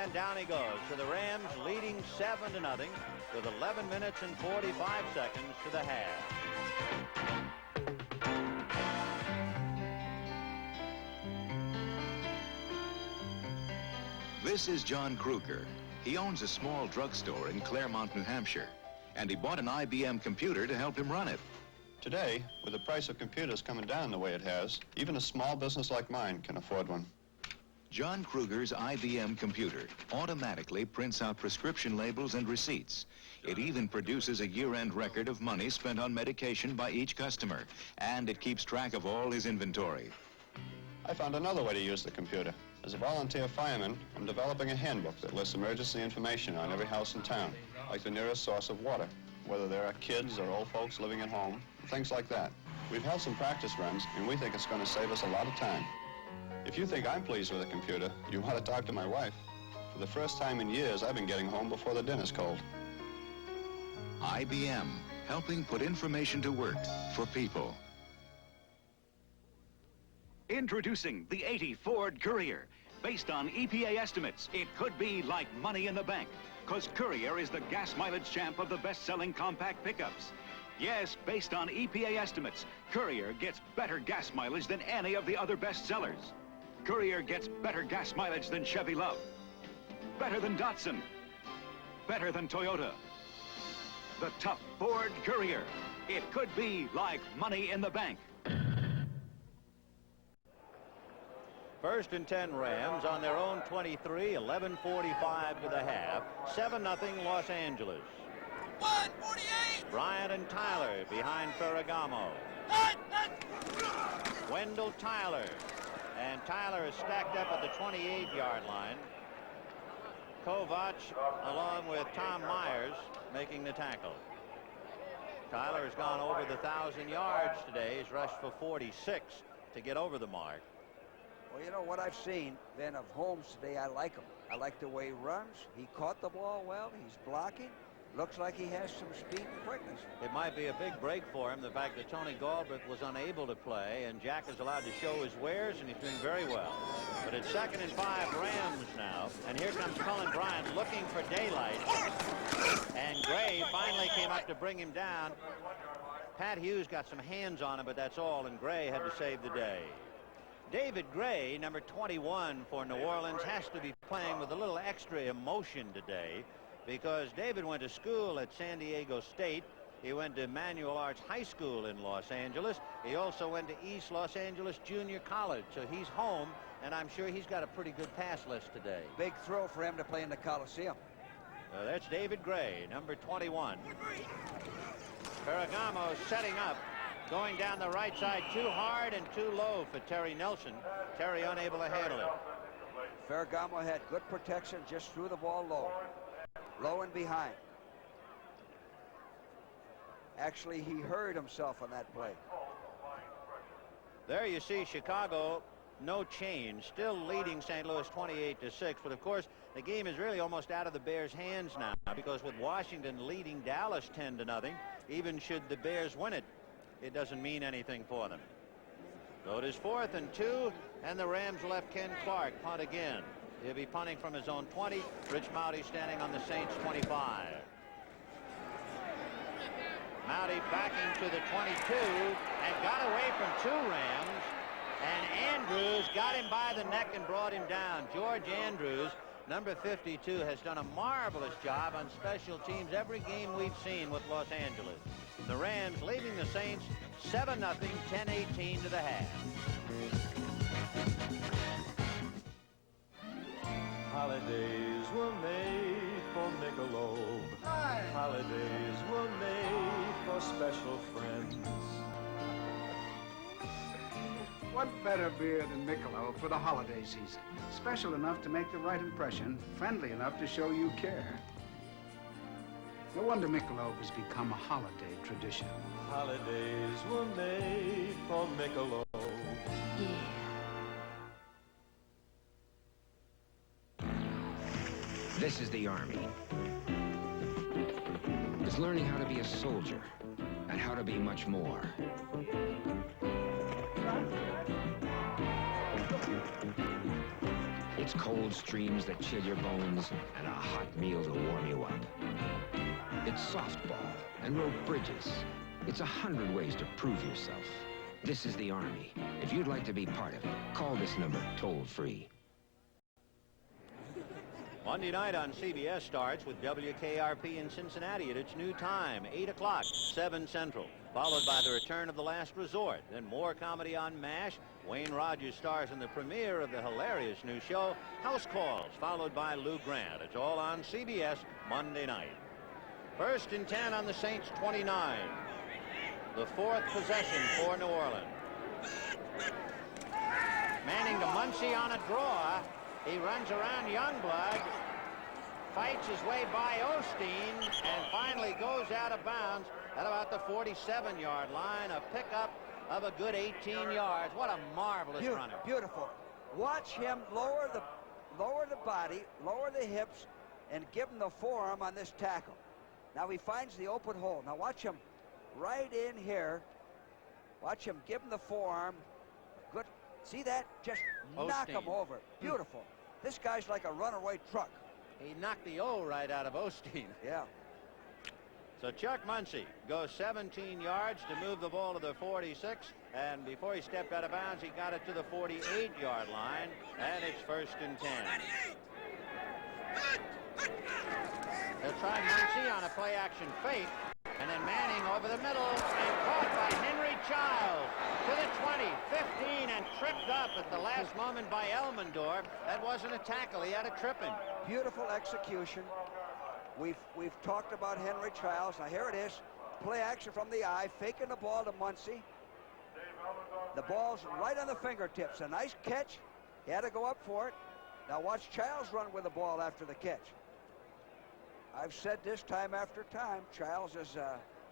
and down he goes. So the Rams leading 7-0 with 11 minutes and 45 seconds to the half. This is John Kruger. He owns a small drugstore in Claremont, New Hampshire, and he bought an IBM computer to help him run it. Today, with the price of computers coming down the way it has, even a small business like mine can afford one. John Kruger's IBM computer automatically prints out prescription labels and receipts. It even produces a year-end record of money spent on medication by each customer, and it keeps track of all his inventory. I found another way to use the computer. As a volunteer fireman, I'm developing a handbook that lists emergency information on every house in town, like the nearest source of water, whether there are kids or old folks living at home, things like that. We've held some practice runs, and we think it's going to save us a lot of time. If you think I'm pleased with the computer, you want to talk to my wife. For the first time in years, I've been getting home before the dinner's cold. IBM, helping put information to work for people. Introducing the 80 Ford Courier. Based on EPA estimates, it could be like money in the bank, because Courier is the gas mileage champ of the best-selling compact pickups. Yes, based on EPA estimates, Courier gets better gas mileage than any of the other bestsellers. Courier gets better gas mileage than Chevy Love, better than Datsun, better than Toyota. The tough Ford Courier. It could be like money in the bank. 1st and 10 Rams on their own 23, 11:45 to the half, 7-0 Los Angeles. 148! Bryant and Tyler behind Ferragamo. Wendell Tyler. And Tyler is stacked up at the 28-yard line. Kovac, along with Tom Myers, making the tackle. Tyler has gone over the 1,000 yards today. He's rushed for 46 to get over the mark. Well, you know what I've seen, Ben, of Holmes today, I like him. I like the way he runs. He caught the ball well. He's blocking. Looks like he has some speed and quickness. It might be a big break for him, the fact that Tony Galbraith was unable to play, and Jack is allowed to show his wares, and he's doing very well. But it's 2nd and 5 Rams now, and here comes Cullen Bryant looking for daylight. And Gray finally came up to bring him down. Pat Hughes got some hands on him, but that's all, and Gray had to save the day. David Gray, number 21 for New Orleans, has to be playing with a little extra emotion today, because David went to school at San Diego State. He went to Manual Arts High School in Los Angeles. He also went to East Los Angeles Junior College. So he's home, and I'm sure he's got a pretty good pass list today. Big thrill for him to play in the Coliseum. That's David Gray, number 21. Ferragamo setting up. Going down the right side too hard and too low for Terry Nelson. Terry unable to handle it. Ferragamo had good protection, just threw the ball low. Low and behind. Actually, he hurt himself on that play. There you see Chicago, no change, still leading St. Louis 28-6. But of course, the game is really almost out of the Bears' hands now, because with Washington leading Dallas 10-0, even should the Bears win it, it doesn't mean anything for them. So it is 4th and 2, and the Rams left Ken Clark punt again. He'll be punting from his own 20. Rich Mouty standing on the Saints' 25. Mouty backing to the 22 and got away from 2 Rams. And Andrews got him by the neck and brought him down. George Andrews, number 52, has done a marvelous job on special teams every game we've seen with Los Angeles. The Rams leading the Saints 7-0, 10-18 to the half. Holidays were made for Michelob. Holidays were made your special friends. What better beer than Michelob for the holiday season? Special enough to make the right impression, friendly enough to show you care. No wonder Michelob has become a holiday tradition. Holidays were made for Michelob. This is the Army. It's learning how to be a soldier and how to be much more. It's cold streams that chill your bones and a hot meal to warm you up. It's softball and rope bridges. It's 100 ways to prove yourself. This is the Army. If you'd like to be part of it, call this number toll-free. Monday night on CBS starts with WKRP in Cincinnati at its new time, 8 o'clock, 7 Central, followed by the return of The Last Resort. Then more comedy on MASH. Wayne Rogers stars in the premiere of the hilarious new show, House Calls, followed by Lou Grant. It's all on CBS Monday night. 1st and 10 on the Saints' 29. The 4th possession for New Orleans. Manning to Muncy on a draw. He runs around Youngblood, fights his way by Osteen, and finally goes out of bounds at about the 47-yard line. A pickup of a good 18 yards. What a marvelous runner. Beautiful. Watch him lower the body, lower the hips, and give him the forearm on this tackle. Now he finds the open hole. Now watch him right in here. Watch him give him the forearm. Good. See that? Just knock him over. Beautiful. This guy's like a runaway truck. He knocked the O right out of Osteen. Yeah. So Chuck Muncy goes 17 yards to move the ball to the 46, and before he stepped out of bounds, he got it to the 48-yard line, and it's 1st and 10. They'll try Muncy on a play-action fake, and then Manning over the middle, and caught by Henry Childs to the 20, 15, and tripped up at the last moment by Elmendorf. That wasn't a tackle. He had a tripping. Beautiful execution. We've talked about Henry Childs. Now here it is. Play action from the eye, faking the ball to Muncy. The ball's right on the fingertips. A nice catch. He had to go up for it. Now watch Childs run with the ball after the catch. I've said this time after time. Childs is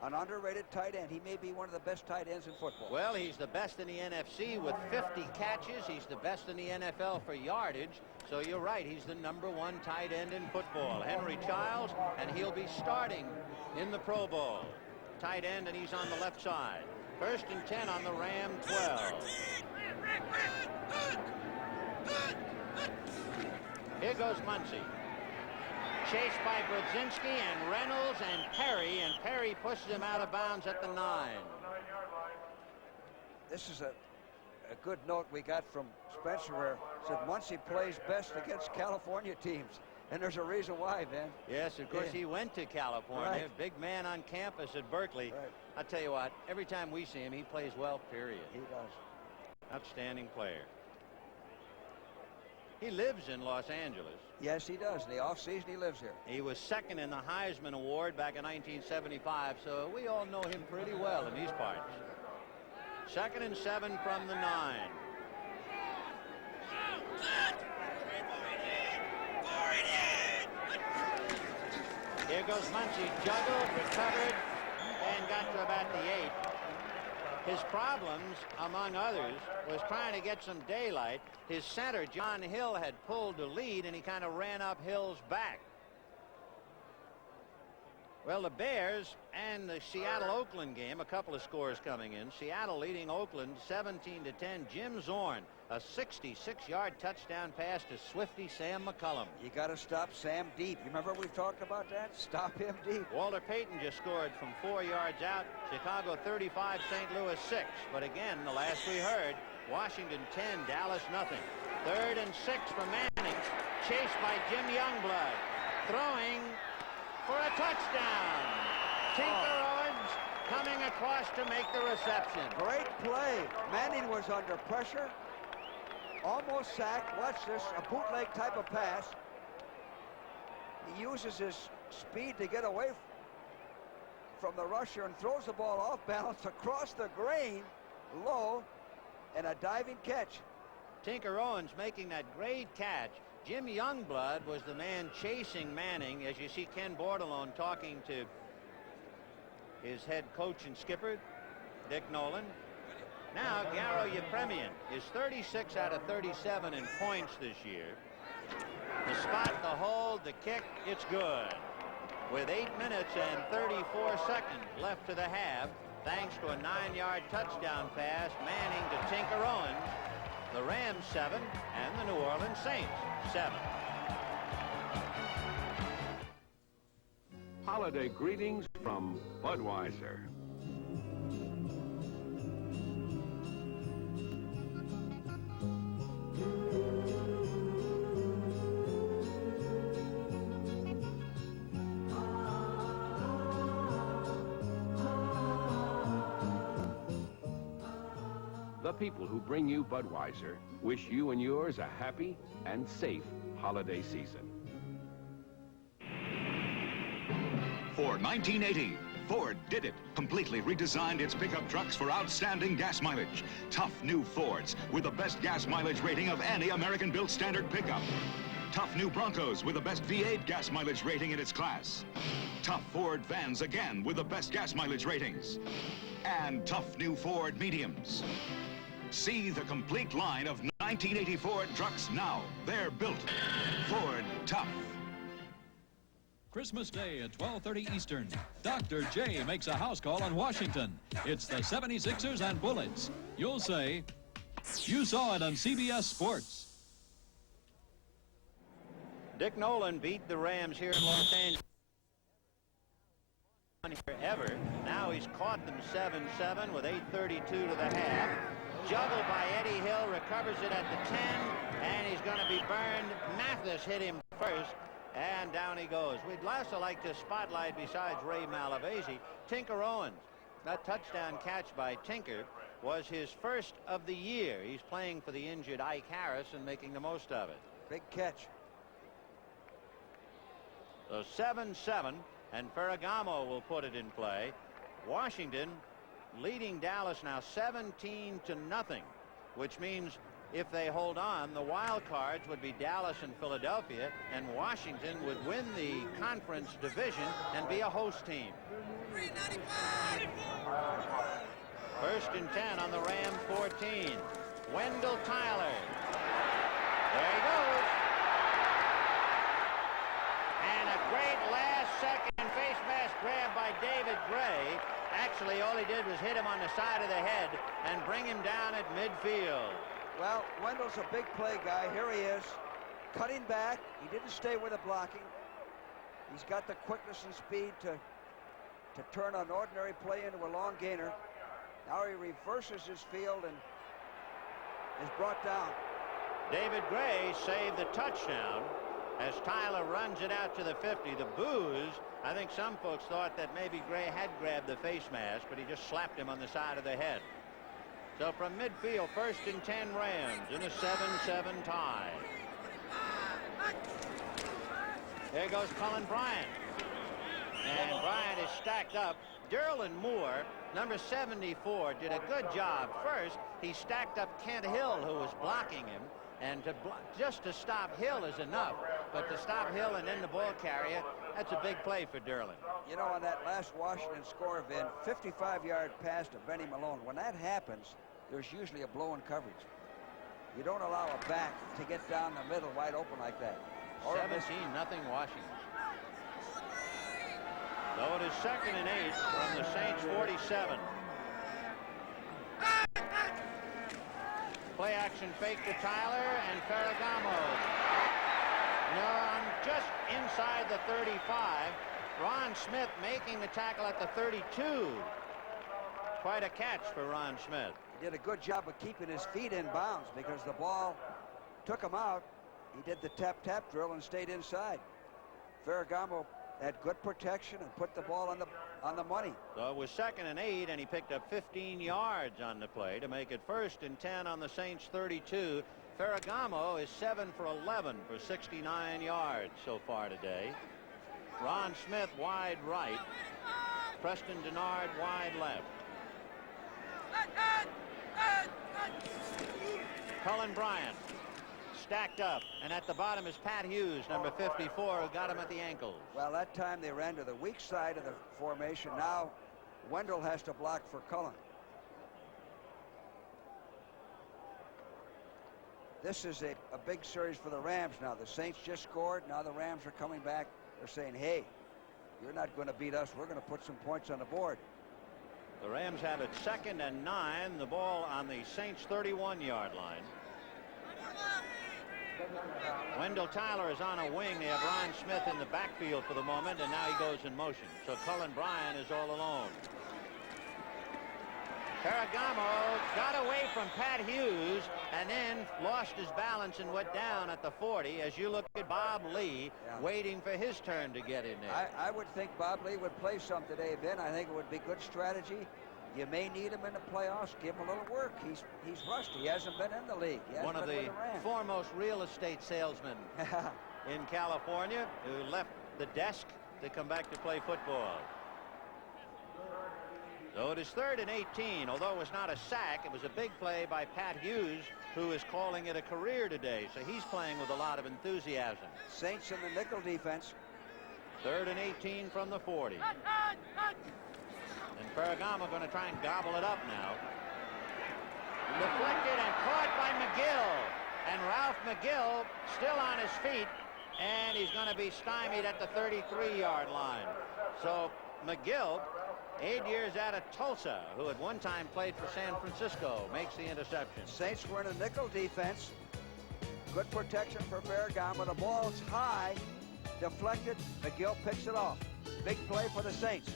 an underrated tight end. He may be one of the best tight ends in football. Well, he's the best in the NFC with 50 catches. He's the best in the NFL for yardage. So you're right, he's the #1 tight end in football. Henry Childs, and he'll be starting in the Pro Bowl. Tight end, and he's on the left side. 1st and 10 on the Ram 12. Here goes Muncy. Chased by Brodzinski and Reynolds and Perry pushes him out of bounds at the 9. This is a good note we got from Spencer where said Muncy plays best against California teams. And there's a reason why, Ben. Yes, of course, he went to California. Right. Big man on campus at Berkeley. Right. I tell you what, every time we see him, he plays well, period. He does. Outstanding player. He lives in Los Angeles. Yes, he does. In the offseason, he lives here. He was 2nd in the Heisman Award back in 1975, so we all know him pretty well in these parts. 2nd and 7 from the 9. Here goes Muncy, juggled, recovered, and got to about the 8. His problems, among others, was trying to get some daylight. His center, John Hill, had pulled the lead, and he kind of ran up Hill's back. Well, the Bears and the Seattle-Oakland game, a couple of scores coming in. Seattle leading Oakland 17-10. Jim Zorn, a 66-yard touchdown pass to Swifty Sam McCullum. You got to stop Sam deep. You remember we talked about that? Stop him deep. Walter Payton just scored from 4 yards out. Chicago 35, St. Louis 6. But again, the last we heard, Washington 10, Dallas nothing. 3rd and 6 for Manning, chased by Jim Youngblood, throwing for a touchdown. Tinker Owens coming across to make the reception. Great play. Manning was under pressure, almost sacked. Watch this, a bootleg type of pass. He uses his speed to get away. from the rusher and throws the ball off balance across the green, low, and a diving catch. Tinker Owens making that great catch. Jim Youngblood was the man chasing Manning, as you see Ken Bordelon talking to his head coach and skipper, Dick Nolan. Now, Garo Yepremian is 36 out of 37 in points this year. The spot, the hold, the kick, it's good. With 8 minutes and 34 seconds left to the half, thanks to a 9-yard touchdown pass, Manning to Tinker Owens, the Rams 7 and the New Orleans Saints 7. Holiday greetings from Budweiser. The people who bring you Budweiser wish you and yours a happy and safe holiday season. For 1980, Ford did it. Completely redesigned its pickup trucks for outstanding gas mileage. Tough new Fords with the best gas mileage rating of any American-built standard pickup. Tough new Broncos with the best V8 gas mileage rating in its class. Tough Ford vans again with the best gas mileage ratings. And tough new Ford mediums. See the complete line of 1980 Ford trucks now. They're built Ford Tough. Christmas Day at 12:30 Eastern. Dr. J makes a house call on Washington. It's the 76ers and Bullets. You'll say, you saw it on CBS Sports. Dick Nolan beat the Rams here in Los Angeles. Ever. Now he's caught them 7-7 with 8:32 to the half. Juggled by Eddie Hill, recovers it at the 10, and he's going to be burned. Mathis hit him first, and down he goes. We'd also like to spotlight, besides Ray Malavasi, Tinker Owens. That touchdown catch by Tinker was his first of the year. He's playing for the injured Ike Harris and making the most of it. Big catch. So 7-7, and Ferragamo will put it in play. Washington leading Dallas now 17-0, which means if they hold on, the wild cards would be Dallas and Philadelphia, and Washington would win the conference division and be a host team. First and 10 on the Ram 14. Wendell Tyler. There he goes. And a great last-second face mask grab by David Gray. Actually, all he did was hit him on the side of the head and bring him down at midfield. Well, Wendell's a big play guy. Here he is, cutting back. He didn't stay with the blocking. He's got the quickness and speed to turn an ordinary play into a long gainer. Now he reverses his field and is brought down. David Gray saved the touchdown as Tyler runs it out to the 50. The boos, I think some folks thought that maybe Gray had grabbed the face mask, but he just slapped him on the side of the head. So from midfield, first and 10 Rams in a 7-7 tie. There goes Cullen Bryant. And Bryant is stacked up. Derlin Moore, number 74, did a good job. First, he stacked up Kent Hill, who was blocking him. And just to stop Hill is enough. But to stop Hill and then the ball carrier, that's a big play for Derlin. You know, on that last Washington score, Vin, 55-yard pass to Benny Malone. When that happens, there's usually a blow in coverage. You don't allow a back to get down the middle wide open like that. 17-0 Washington. So it is second and 8 from the Saints 47. Play action fake to Tyler and Ferragamo. No, just inside the 35. Ron Smith making the tackle at the 32. Quite a catch for Ron Smith. He did a good job of keeping his feet in bounds because the ball took him out. He did the tap-tap drill and stayed inside. Ferragamo had good protection and put the ball on the money. So it was second and 8, and he picked up 15 yards on the play to make it first and 10 on the Saints 32. Ferragamo is 7 for 11 for 69 yards so far today. Ron Smith wide right. Preston Denard wide left. Cullen Bryant stacked up, and at the bottom is Pat Hughes, number 54, who got him at the ankles. Well, that time they ran to the weak side of the formation. Now Wendell has to block for Cullen. This is a big series for the Rams now. The Saints just scored. Now the Rams are coming back. They're saying, hey, you're not going to beat us. We're going to put some points on the board. The Rams have it 2nd and 9. The ball on the Saints' 31-yard line. Wendell Tyler is on a wing. They have Ron Smith in the backfield for the moment, and now he goes in motion. So Cullen Bryant is all alone. Ferragamo got away from Pat Hughes and then lost his balance and went down at the 40. As you look at Bob Lee waiting for his turn to get in there. I would think Bob Lee would play some today, Ben. I think it would be good strategy. You may need him in the playoffs. Give him a little work. He's rusty. He hasn't been in the league. One of the foremost real estate salesmen in California who left the desk to come back to play football. So it is 3rd and 18. Although it was not a sack, it was a big play by Pat Hughes, who is calling it a career today. So he's playing with a lot of enthusiasm. Saints in the nickel defense. 3rd and 18 from the 40. And Ferragamo going to try and gobble it up now. Deflected and caught by McGill. And Ralph McGill still on his feet. And he's going to be stymied at the 33-yard line. So McGill, 8 years out of Tulsa, who at one time played for San Francisco, makes the interception. Saints were in a nickel defense. Good protection for Ferragamo. The ball's high, deflected. McGill picks it off. Big play for the Saints.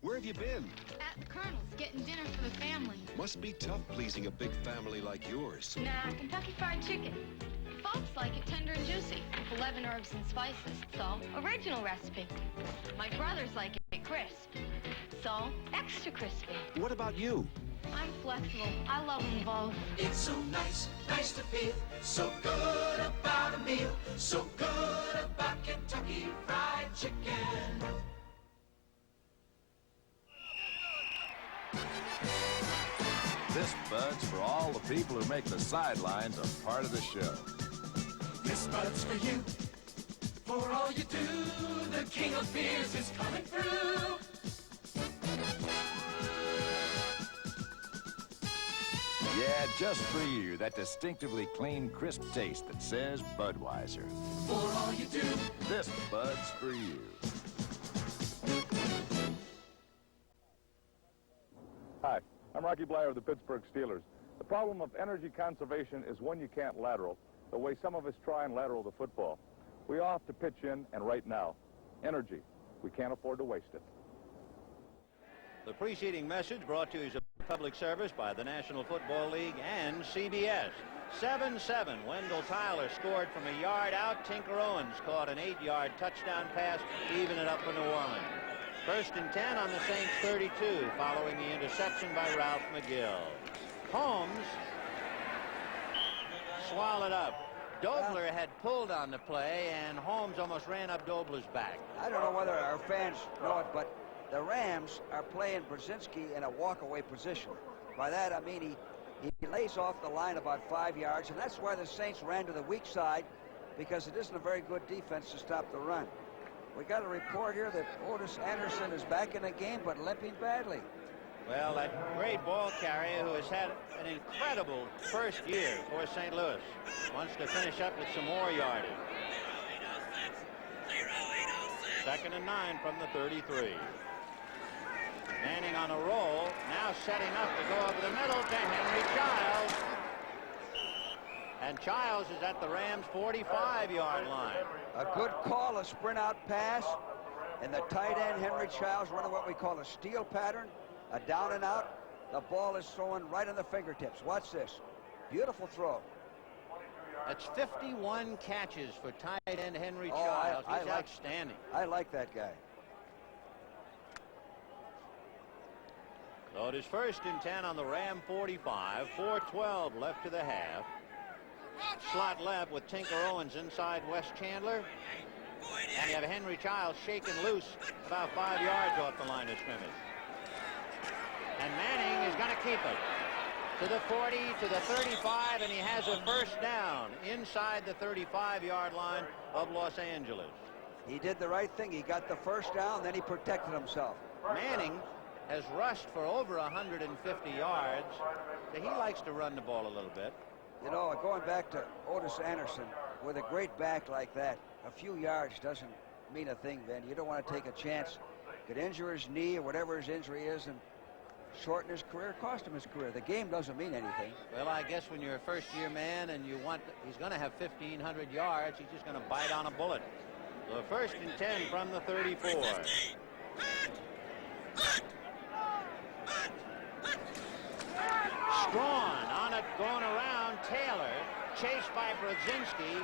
Where have you been? At the Colonel's, getting dinner for the family. Must be tough pleasing a big family like yours. Nah, Kentucky Fried Chicken. Folks like it tender and juicy, with 11 herbs and spices. So, original recipe. My brothers like it crisp. So, extra crispy. What about you? I'm flexible. I love them both. It's so nice, nice to feel so good about a meal. So good about Kentucky Fried Chicken. This Bud's for all the people who make the sidelines a part of the show. This Bud's for you, for all you do. The king of beers is coming through. Yeah, just for you, that distinctively clean, crisp taste that says Budweiser. For all you do. This Bud's for you. Hi, I'm Rocky Blyer of the Pittsburgh Steelers. The problem of energy conservation is one you can't lateral, the way some of us try and lateral the football. We all have to pitch in, and right now, energy. We can't afford to waste it. The preceding message brought to you as a public service by the National Football League and CBS. 7-7. Wendell Tyler scored from a yard out. Tinker Owens caught an 8-yard touchdown pass, even it up for New Orleans. 1st and 10 on the Saints 32, following the interception by Ralph McGill. Holmes swallowed up. Dobler had pulled on the play, and Holmes almost ran up Dobler's back. I don't know whether our fans know it, but the Rams are playing Brzezinski in a walk-away position. By that, I mean he lays off the line about 5 yards, and that's why the Saints ran to the weak side, because it isn't a very good defense to stop the run. We got a report here that Otis Anderson is back in the game, but limping badly. Well, that great ball carrier who has had an incredible first year for St. Louis wants to finish up with some more yardage. 2nd and 9 from the 33. Manning on a roll, now setting up to go over the middle to Henry Childs. And Childs is at the Rams' 45-yard line. A good call, a sprint-out pass. And the tight end, Henry Childs, running what we call a steal pattern. A down and out. The ball is thrown right on the fingertips. Watch this. Beautiful throw. That's 51 catches for tight end Henry Childs. He's outstanding. I like that guy. So it is 1st and 10 on the Ram 45. 4:12 left to the half. Slot left with Tinker Owens inside Wes Chandler. And you have Henry Childs shaken loose about 5 yards off the line of scrimmage. And Manning is going to keep it. To the 40, to the 35, and he has a first down inside the 35-yard line of Los Angeles. He did the right thing. He got the first down, then he protected himself. Manning has rushed for over 150 yards. So he likes to run the ball a little bit. You know, going back to Otis Anderson, with a great back like that, a few yards doesn't mean a thing, Ben. You don't want to take a chance. Could injure his knee or whatever his injury is and shorten his career, cost him his career. The game doesn't mean anything. Well, I guess when you're a first-year man and you want, he's going to have 1,500 yards, he's just going to bite on a bullet. So first and 10 from the 34. Strawn on it, going around Taylor, chased by Brzezinski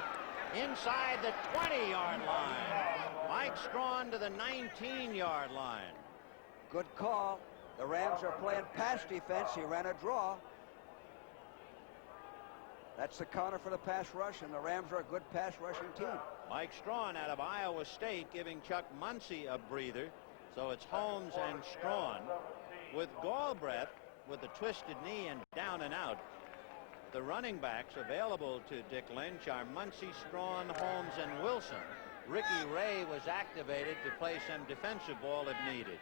inside the 20-yard line. Mike Strawn to the 19-yard line. Good call. The Rams are playing pass defense. He ran a draw. That's the counter for the pass rush, and the Rams are a good pass rushing team. Mike Strawn out of Iowa State giving Chuck Muncie a breather. So it's Holmes and Strawn. With Galbraith with a twisted knee and down and out. The running backs available to Dick Lynch are Muncie, Strawn, Holmes, and Wilson. Ricky Ray was activated to play some defensive ball if needed.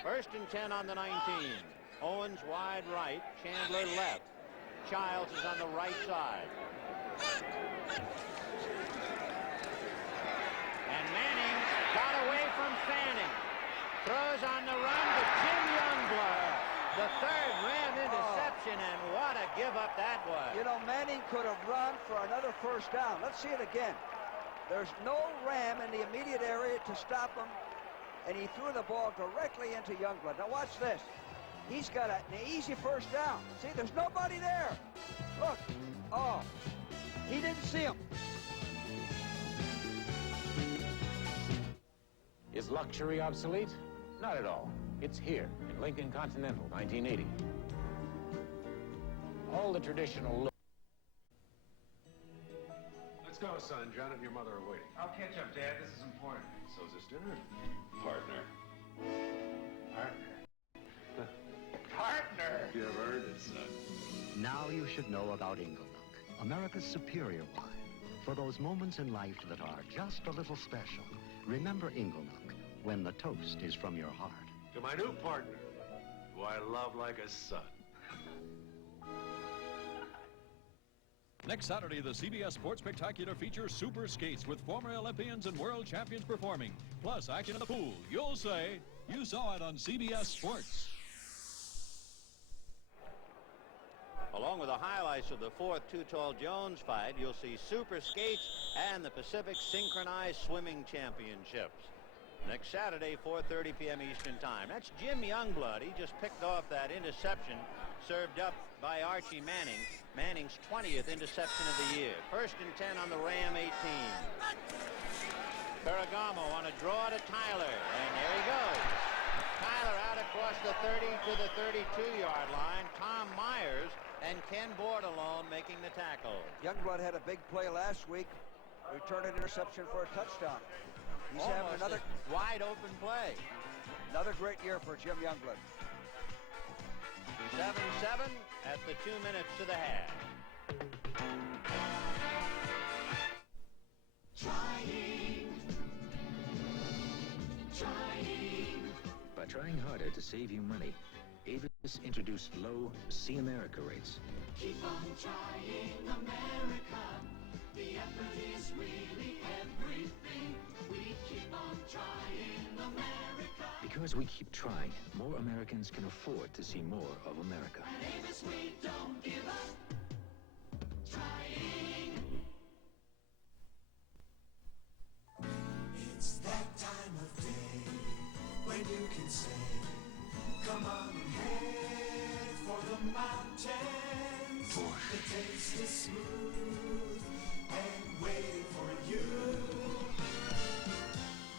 First and 10 on the 19. Owens wide right, Chandler left. Childs is on the right side. And Manning got away from Fanning. Throws on the run to Jim Youngblood. The third Ram interception, and what a give up that was. You know, Manning could have run for another first down. Let's see it again. There's no Ram in the immediate area to stop him, and he threw the ball directly into Youngblood. Now watch this. He's got an easy first down. See, there's nobody there. Look. Oh, he didn't see him. Is luxury obsolete? Not at all. It's here in Lincoln Continental, 1980. All the traditional look. Let's go, son. John and your mother are waiting. I'll catch up, Dad. This is important. So's this dinner. Partner. Partner! You have earned it, son. Now you should know about Inglenook, America's superior wine. For those moments in life that are just a little special, remember Inglenook when the toast is from your heart. To my new partner, who I love like a son. Next Saturday, the CBS Sports Spectacular features Super Skates with former Olympians and world champions performing. Plus, action in the pool. You'll say you saw it on CBS Sports. Along with the highlights of the fourth Too Tall Jones fight, you'll see Super Skates and the Pacific Synchronized Swimming Championships. Next Saturday, 4:30 p.m. Eastern Time. That's Jim Youngblood. He just picked off that interception served up by Archie Manning. Manning's 20th interception of the year. First and 10 on the Ram 18. Ferragamo on a draw to Tyler, and there he goes. Tyler out across the 30 to the 32-yard line. Tom Myers and Ken Bordelon making the tackle. Youngblood had a big play last week. Returned an interception for a touchdown. He's having another wide open play. Another great year for Jim Youngblood. 7-7 at the 2 minutes to the half. By trying harder to save you money, Avis introduced low See America rates. Keep on trying America. The effort is really everything. We keep on trying America. Because we keep trying, more Americans can afford to see more of America. At Avis, we don't give up. Trying. It's that time of day when you can say, come on and head for the mountains. The taste is smooth and waiting for you.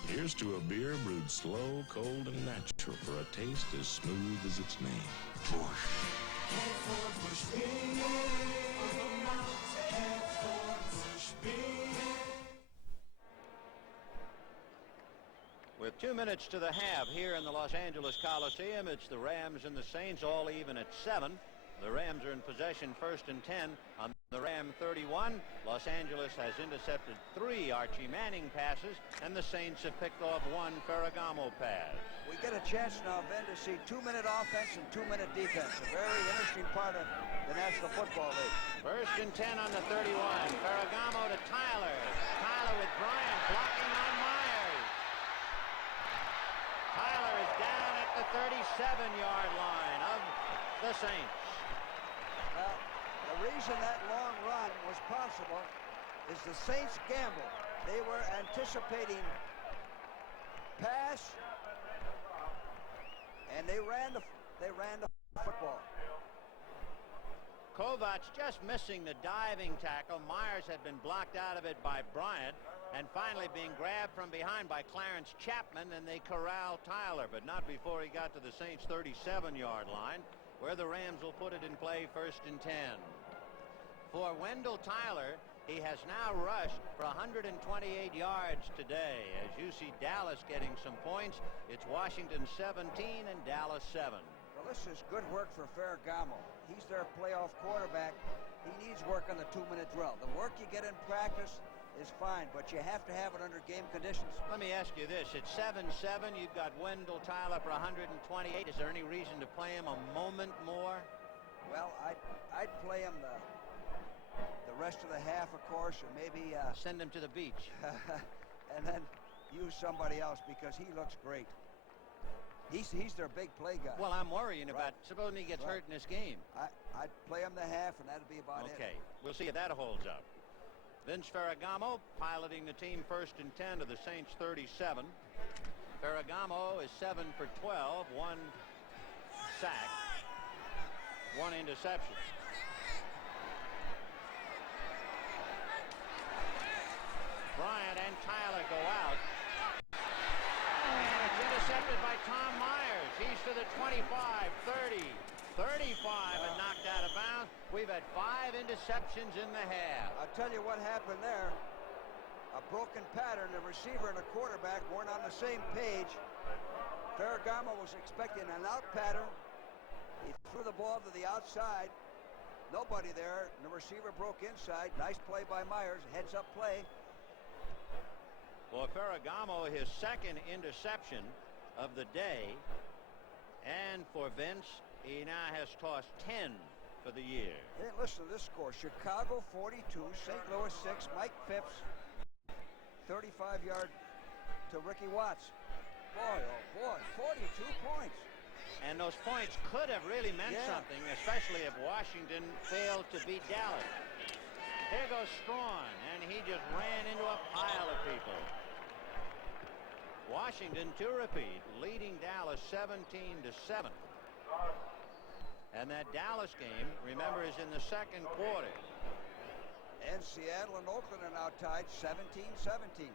Here's to a beer brewed slow, cold, and natural for a taste as smooth as its name. Busch. Head for Busch Beer. On the mountain. Head for Busch Beer. With 2 minutes to the half here in the Los Angeles Coliseum, it's the Rams and the Saints all even at 7. The Rams are in possession 1st and 10 on the Ram 31. Los Angeles has intercepted 3 Archie Manning passes, and the Saints have picked off 1 Ferragamo pass. We get a chance now, Ben, to see 2-minute offense and 2-minute defense. A very interesting part of the National Football League. 1st and 10 on the 31. Ferragamo to Tyler. Tyler with Bryant blocking on Myers. Tyler is down at the 37-yard line of the Saints. Well, the reason that long run was possible is the Saints gambled. They were anticipating pass, and they ran the football. Kovacs just missing the diving tackle. Myers had been blocked out of it by Bryant, and finally being grabbed from behind by Clarence Chapman, and they corral Tyler, but not before he got to the Saints' 37-yard line, where the Rams will put it in play 1st and 10. For Wendell Tyler, he has now rushed for 128 yards today. As you see Dallas getting some points, it's Washington 17 and Dallas 7. Well, this is good work for Ferragamo. He's their playoff quarterback. He needs work on the 2-minute drill. The work you get in practice is fine, but you have to have it under game conditions. Let me ask you this. It's 7-7. You've got Wendell Tyler for 128. Is there any reason to play him a moment more? Well, I'd play him the rest of the half, of course, or maybe send him to the beach. And then use somebody else, because he looks great. He's their big play guy. Well, I'm worrying about supposing he gets hurt in this game. I'd play him the half, and that'd be about it. Okay, we'll see if that holds up. Vince Ferragamo piloting the team 1st and 10 to the Saints 37. Ferragamo is 7 for 12, 1 sack, 1 interception. Bryant and Tyler go out. And it's intercepted by Tom Myers. He's to the 25, 30, 35, and knocked out of bounds. We've had 5 interceptions in the half. I'll tell you what happened there. A broken pattern. The receiver and the quarterback weren't on the same page. Ferragamo was expecting an out pattern. He threw the ball to the outside. Nobody there. The receiver broke inside. Nice play by Myers. Heads up play. For Ferragamo, his 2nd interception of the day. And for Vince, he now has tossed 10 for the year. Hey, listen to this score. Chicago 42, St. Louis 6. Mike Phipps, 35-yard to Ricky Watts. Boy, oh boy, 42 points. And those points could have really meant something, especially if Washington failed to beat Dallas. Here goes Strawn, and he just ran into a pile of people. Washington, to repeat, leading Dallas 17-7. And that Dallas game, remember, is in the 2nd quarter. And Seattle and Oakland are now tied 17-17.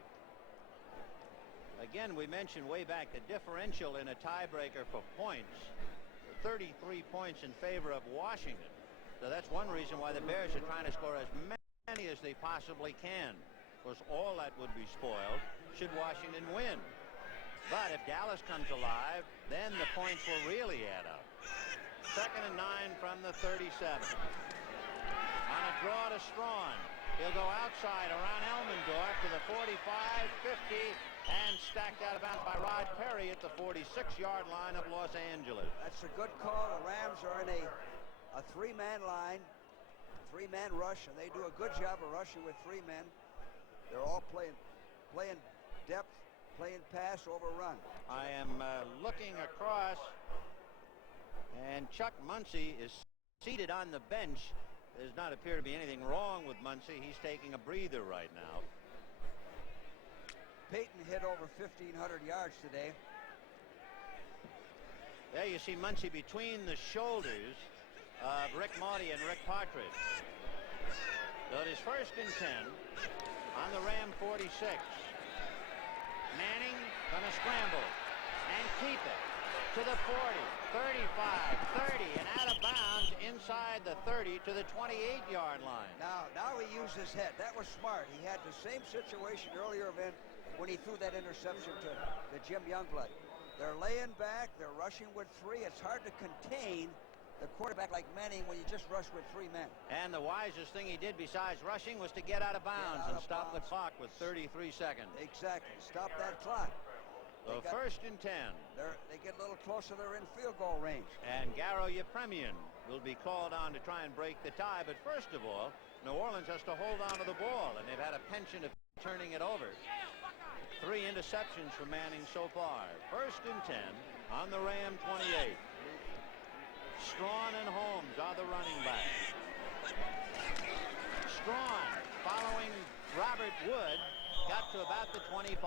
Again, we mentioned way back the differential in a tiebreaker for points. 33 points in favor of Washington. So that's one reason why the Bears are trying to score as many as they possibly can. Of course, all that would be spoiled should Washington win. But if Dallas comes alive, then the points will really add up. 2nd and 9 from the 37. On a draw to Strawn. He'll go outside around Elmendorf to the 45, 50, and stacked out of bounds by Rod Perry at the 46-yard line of Los Angeles. That's a good call. The Rams are in a 3-man line, 3-man rush, and they do a good job of rushing with 3 men. They're all playing depth, playing pass over run. I am looking across, and Chuck Muncie is seated on the bench. There does not appear to be anything wrong with Muncie. He's taking a breather right now. Peyton hit over 1,500 yards today. There you see Muncie between the shoulders of Rick Maudie and Rick Partridge. So it is 1st and 10 on the Ram 46. Manning gonna scramble and keep it to the 40. 35, 30, and out of bounds inside the 30 to the 28-yard line. Now he used his head. That was smart. He had the same situation earlier when he threw that interception to Jim Youngblood. They're laying back. They're rushing with 3. It's hard to contain the quarterback like Manning when you just rush with 3 men. And the wisest thing he did besides rushing was to get out of bounds and stop the clock with 33 seconds. Exactly. Stop that clock. So first and 10. They get a little closer. They're in field goal range. And Garo Yepremian will be called on to try and break the tie. But first of all, New Orleans has to hold on to the ball, and they've had a penchant of turning it over. 3 interceptions for Manning so far. First and 10 on the Ram 28. Strawn and Holmes are the running backs. Strawn, following Robert Wood, got to about the 25.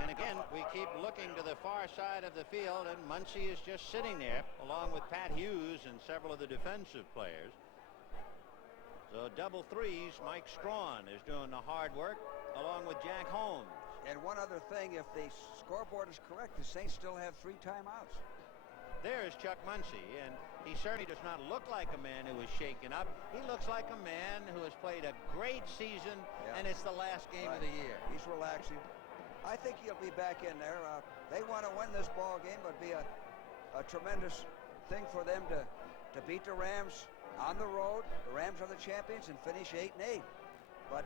And again, we keep looking to the far side of the field, and Muncie is just sitting there, along with Pat Hughes and several of the defensive players. So double threes, Mike Strawn is doing the hard work, along with Jack Holmes. And one other thing, if the scoreboard is correct, the Saints still have 3 timeouts. There is Chuck Muncie, and he certainly does not look like a man who is shaken up. He looks like a man who has played a great season, and it's the last game of the year. He's relaxing. I think he'll be back in there. They want to win this ball game, but it'd be a tremendous thing for them to beat the Rams on the road. The Rams are the champions and finish 8-8. But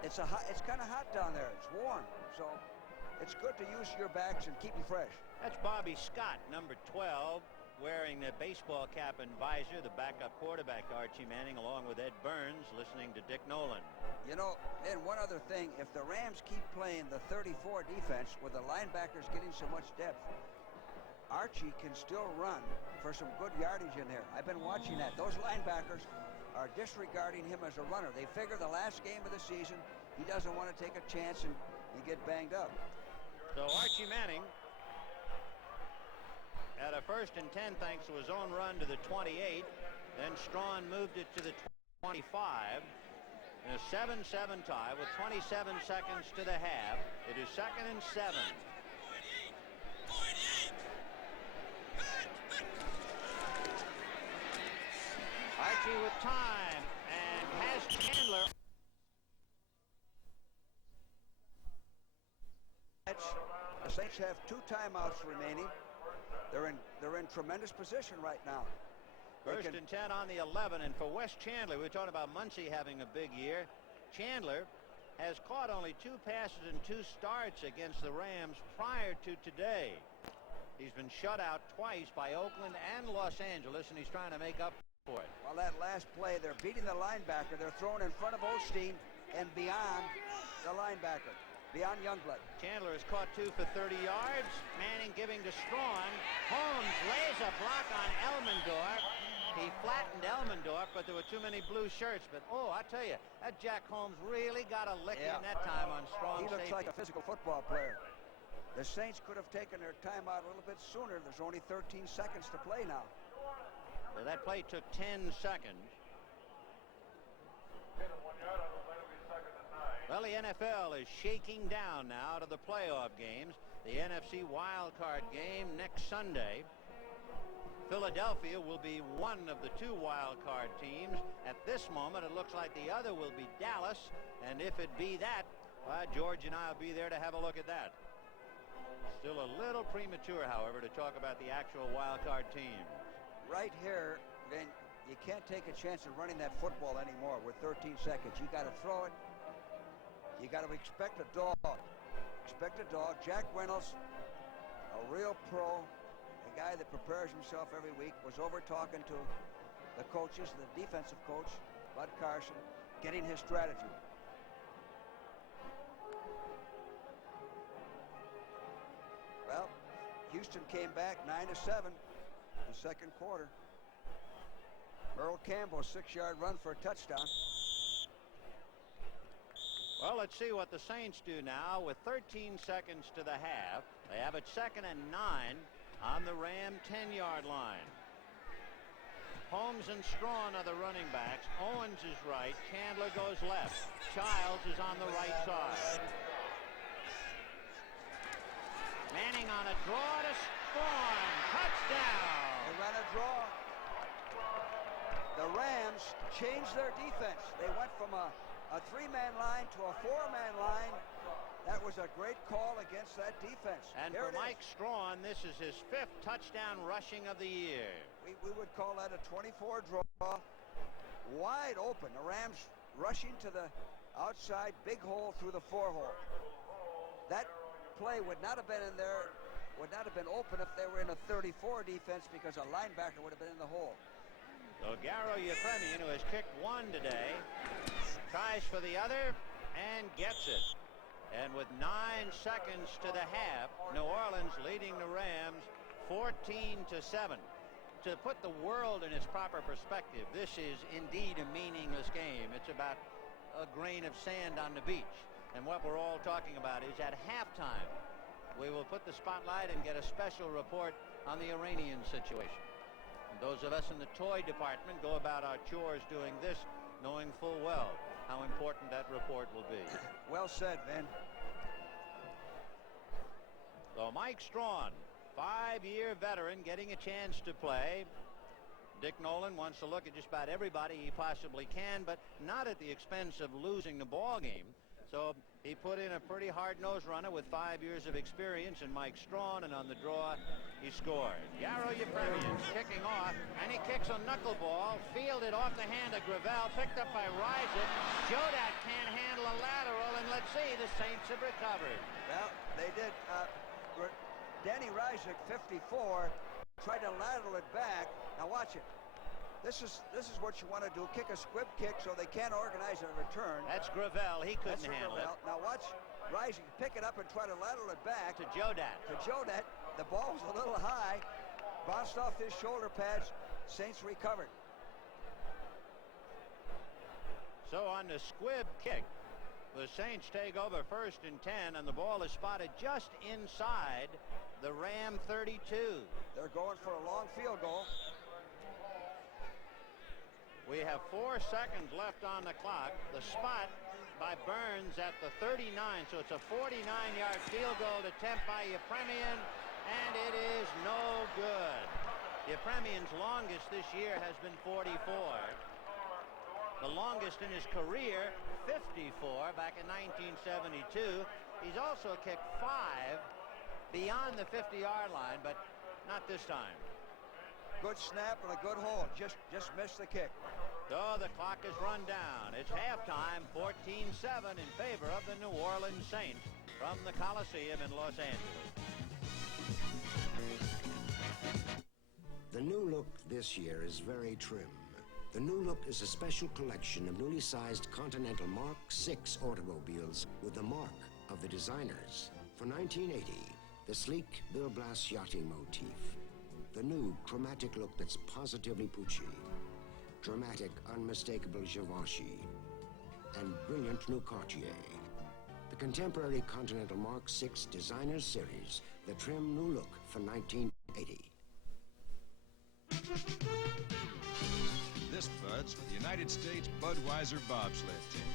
it's kind of hot down there. It's warm, so it's good to use your backs and keep you fresh. That's Bobby Scott, number 12, wearing the baseball cap and visor, the backup quarterback, Archie Manning, along with Ed Burns, listening to Dick Nolan. You know, and one other thing, if the Rams keep playing the 34 defense with the linebackers getting so much depth, Archie can still run for some good yardage in there. I've been watching that. Those linebackers are disregarding him as a runner. They figure the last game of the season, he doesn't want to take a chance and get banged up. So Archie Manning had a first and 10 thanks to his own run to the 28. Then Strawn moved it to the 25. In a 7-7 tie with 27 seconds to the half. It is 2nd and 7. Archie with time and has Chandler. The Saints have 2 timeouts remaining. They're in tremendous position right now. First and 10 on the 11, and for Wes Chandler, we were talking about Muncie having a big year. Chandler has caught only 2 passes and 2 starts against the Rams prior to today. He's been shut out twice by Oakland and Los Angeles, and he's trying to make up for it. Well, that last play, they're beating the linebacker. They're thrown in front of Osteen and beyond the linebacker, beyond Youngblood. Chandler has caught 2 for 30 yards. Manning giving to Strawn. Holmes lays a block on Elmendorf. He flattened Elmendorf, but there were too many blue shirts. But, oh, I tell you, that Jack Holmes really got a lick in that time on Strawn's He looks safety. like a physical football player. The Saints could have taken their timeout a little bit sooner. There's only 13 seconds to play now. Well, that play took 10 seconds. Well, the NFL is shaking down now to the playoff games. The NFC wild card game next Sunday. Philadelphia will be one of the 2 wild card teams. At this moment, it looks like the other will be Dallas. And if it be that, well, George and I will be there to have a look at that. Still a little premature, however, to talk about the actual wild card teams. Right here, then you can't take a chance of running that football anymore with 13 seconds. You got to throw it. You got to expect a dog. Expect a dog. Jack Reynolds, a real pro, a guy that prepares himself every week, was over talking to the coaches, the defensive coach, Bud Carson, getting his strategy. Well, Houston came back 9-7 in the second quarter. Earl Campbell, 6-yard run for a touchdown. Well, let's see what the Saints do now with 13 seconds to the half. They have it 2nd and 9 on the Ram 10-yard line. Holmes and Strawn are the running backs. Owens is right. Chandler goes left. Childs is on the right side. Manning on a draw to Strawn. Touchdown. They ran a draw. The Rams changed their defense. They went from a three-man line to a four-man line. That was a great call against that defense. And for Mike Strawn, this is his 5th touchdown rushing of the year. We would call that a 24 draw. Wide open. The Rams rushing to the outside, big hole through the 4-hole. That play would not have been in there, would not have been open if they were in a 34 defense, because a linebacker would have been in the hole. So Garo Yepremian, who has kicked one today, tries for the other and gets it. And with 9 seconds to the half, New Orleans leading the Rams 14-7. To put the world in its proper perspective, this is indeed a meaningless game. It's about a grain of sand on the beach. And what we're all talking about is at halftime, we will put the spotlight and get a special report on the Iranian situation. And those of us in the toy department go about our chores doing this, knowing full well how important that report will be. Well said, Vin. So Mike Strawn, 5-year veteran, getting a chance to play. Dick Nolan wants to look at just about everybody he possibly can, but not at the expense of losing the ball game. So he put in a pretty hard-nosed runner with 5 years of experience in Mike Strawn, and on the draw, he scored. Garo Yepremian kicking off, and he kicks a knuckleball, fielded off the hand of Gravel, picked up by Rysick. Jodat can't handle a lateral, and let's see, the Saints have recovered. Well, they did. Danny Rysick, 54, tried to lateral it back. Now watch it. This is what you want to do. Kick a squib kick so they can't organize a return. That's Gravel. He couldn't handle it. Now watch Rysick pick it up and try to lateral it back. To Jodat. The ball was a little high. Bounced off his shoulder pads. Saints recovered. So on the squib kick, the Saints take over 1st and 10, and the ball is spotted just inside the Ram 32. They're going for a long field goal. We have 4 seconds left on the clock. The spot by Burns at the 39, so it's a 49-yard field goal attempt by Yepremian, and it is no good. Yepremian's longest this year has been 44. The longest in his career, 54, back in 1972. He's also kicked 5 beyond the 50-yard line, but not this time. Good snap and a good hold. Just missed the kick. So the clock is run down. It's halftime, 14-7 in favor of the New Orleans Saints from the Coliseum in Los Angeles. The new look this year is very trim. The new look is a special collection of newly sized Continental Mark VI automobiles with the mark of the designers. For 1980, the sleek Bill Blass yachting motif. The new chromatic look that's positively Pucci. Dramatic, unmistakable Givenchy. And brilliant new Cartier. The contemporary Continental Mark VI Designers Series. The trim new look for 1980. This Bud's for the United States Budweiser bobsled team.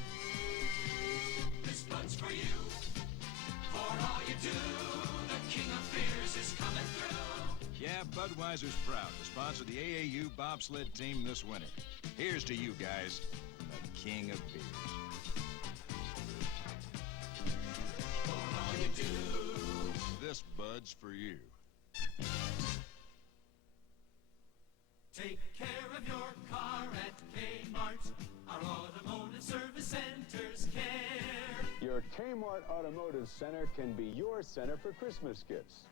This Bud's for you. For all you do, the king of beers is coming through. Yeah, Budweiser's proud to sponsor the AAU bobsled team this winter. Here's to you guys, the king of beers. For all you do. This Bud's for you. Take care of your car at Kmart. Our automotive service centers care. Your Kmart Automotive Center can be your center for Christmas gifts.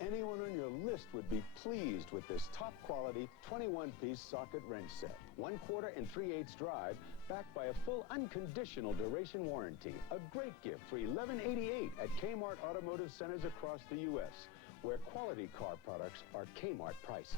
Anyone on your list would be pleased with this top-quality 21-piece socket wrench set. 1/4 and 3/8 drive, backed by a full unconditional duration warranty. A great gift for $11.88 at Kmart Automotive Centers across the U.S., where quality car products are Kmart priced.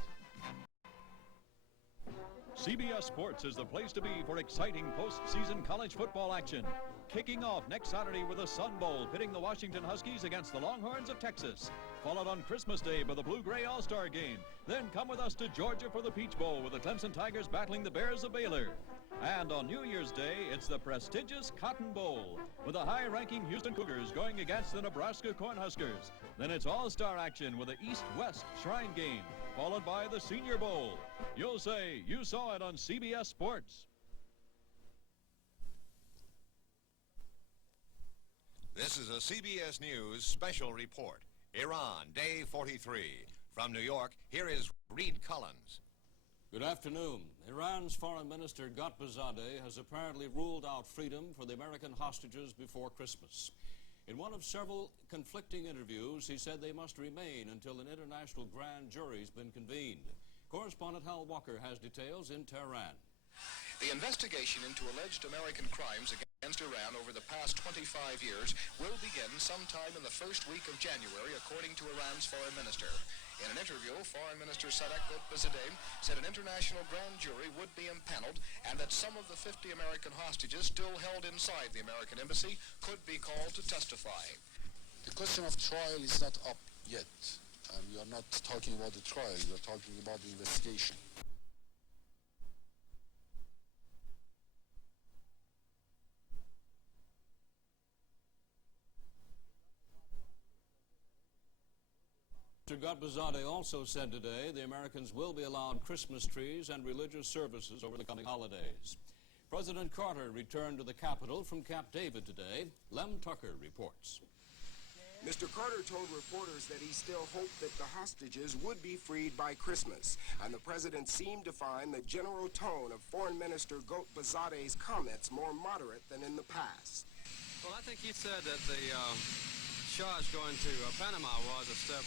CBS Sports is the place to be for exciting postseason college football action. Kicking off next Saturday with the Sun Bowl, pitting the Washington Huskies against the Longhorns of Texas. followed on Christmas Day by the Blue-Gray All-Star Game. Then come with us to Georgia for the Peach Bowl with the Clemson Tigers battling the Bears of Baylor. And on New Year's Day, it's the prestigious Cotton Bowl with the high-ranking Houston Cougars going against the Nebraska Cornhuskers. Then it's all-star action with the East-West Shrine Game, followed by the Senior Bowl. You'll say you saw it on CBS Sports. This is a CBS News special report. Iran, day 43. From New York, here is Reed Collins. Good afternoon. Iran's Foreign Minister Ghotbzadeh has apparently ruled out freedom for the American hostages before Christmas. In one of several conflicting interviews, he said they must remain until an international grand jury's been convened. Correspondent Hal Walker has details in Tehran. The investigation into alleged American crimes against Iran over the past 25 years will begin sometime in the first week of January, according to Iran's foreign minister. In an interview, Foreign Minister Sadek Ghotbzadeh said an international grand jury would be impaneled and that some of the 50 American hostages still held inside the American embassy could be called to testify. The question of trial is not up yet. And we are not talking about the trial, we are talking about the investigation. Mr. Ghotbzadeh also said today the Americans will be allowed Christmas trees and religious services over the coming holidays. President Carter returned to the Capitol from Camp David today. Lem Tucker reports. Mr. Carter told reporters that he still hoped that the hostages would be freed by Christmas, and the president seemed to find the general tone of Foreign Minister Ghotbzadeh's comments more moderate than in the past. Well, I think he said that the charge going to Panama was a step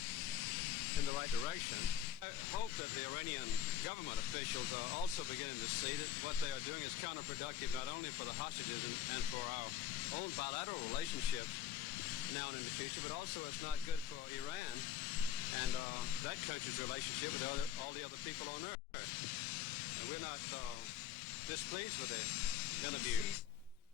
in the right direction. I hope that the Iranian government officials are also beginning to see that what they are doing is counterproductive not only for the hostages and for our own bilateral relationships now and in the future, but also it's not good for Iran and that country's relationship with all the other people on earth. And we're not displeased with the interview.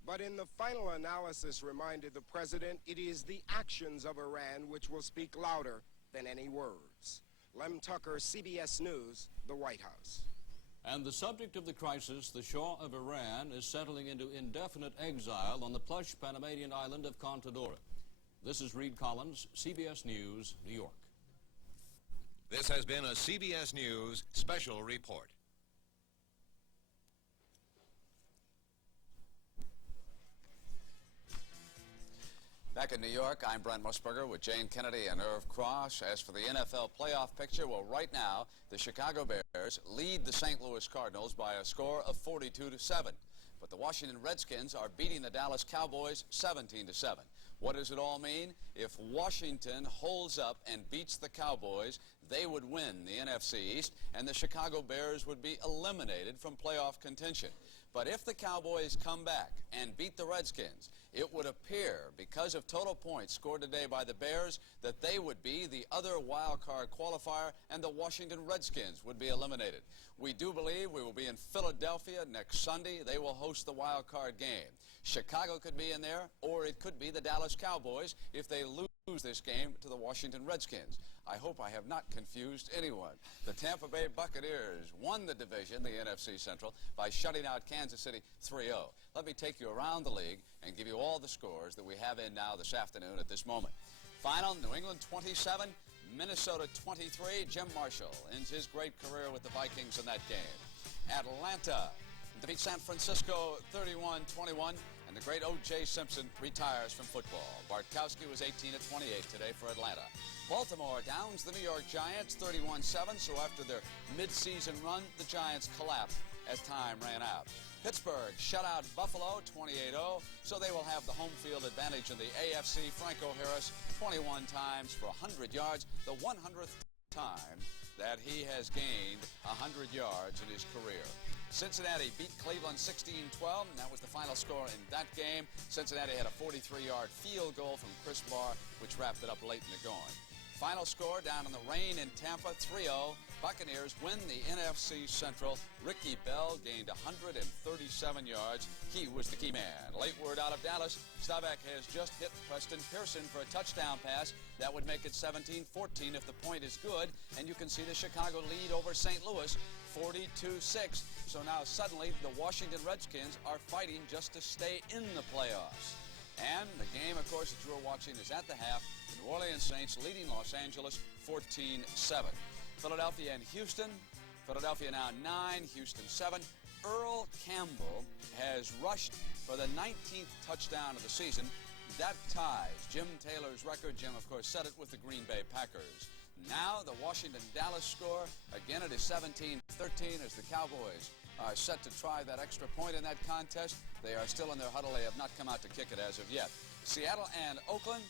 But in the final analysis, reminded the president, it is the actions of Iran which will speak louder than any words. Lem Tucker, CBS News, the White House. And the subject of the crisis, the Shah of Iran, is settling into indefinite exile on the plush Panamanian island of Contadora. This is Reed Collins, CBS News, New York. This has been a CBS News special report. Back in New York, I'm Brent Musburger with Jane Kennedy and Irv Cross. As for the NFL playoff picture, well, right now, the Chicago Bears lead the St. Louis Cardinals by a score of 42-7. But the Washington Redskins are beating the Dallas Cowboys 17-7. What does it all mean? If Washington holds up and beats the Cowboys, they would win the NFC East, and the Chicago Bears would be eliminated from playoff contention. But if the Cowboys come back and beat the Redskins, it would appear, because of total points scored today by the Bears, that they would be the other wild card qualifier and the Washington Redskins would be eliminated. We do believe we will be in Philadelphia next Sunday. They will host the wild card game. Chicago could be in there, or it could be the Dallas Cowboys if they lose this game to the Washington Redskins. I hope I have not confused anyone. The Tampa Bay Buccaneers won the division, the NFC Central, by shutting out Kansas City 3-0. Let me take you around the league and give you all the scores that we have in now this afternoon at this moment. Final, New England 27, Minnesota 23. Jim Marshall ends his great career with the Vikings in that game. Atlanta defeats San Francisco 31-21. And the great O.J. Simpson retires from football. Bartkowski was 18-28 today for Atlanta. Baltimore downs the New York Giants 31-7, so after their midseason run, the Giants collapsed as time ran out. Pittsburgh shut out Buffalo 28-0, so they will have the home field advantage in the AFC. Franco Harris 21 times for 100 yards, the 100th time that he has gained 100 yards in his career. Cincinnati beat Cleveland 16-12, and that was the final score in that game. Cincinnati had a 43-yard field goal from Chris Barr, which wrapped it up late in the going. Final score down in the rain in Tampa, 3-0. Buccaneers win the NFC Central. Ricky Bell gained 137 yards. He was the key man. Late word out of Dallas. Staubach has just hit Preston Pearson for a touchdown pass. That would make it 17-14 if the point is good. And you can see the Chicago lead over St. Louis, 42-6. So now suddenly the Washington Redskins are fighting just to stay in the playoffs. And the game, of course, that you're watching is at the half. The New Orleans Saints leading Los Angeles 14-7. Philadelphia and Houston. Philadelphia now 9, Houston 7. Earl Campbell has rushed for the 19th touchdown of the season. That ties Jim Taylor's record. Jim, of course, set it with the Green Bay Packers. Now the Washington-Dallas score. Again, it is 17-13 as the Cowboys are set to try that extra point in that contest. They are still in their huddle. They have not come out to kick it as of yet. Seattle and Oakland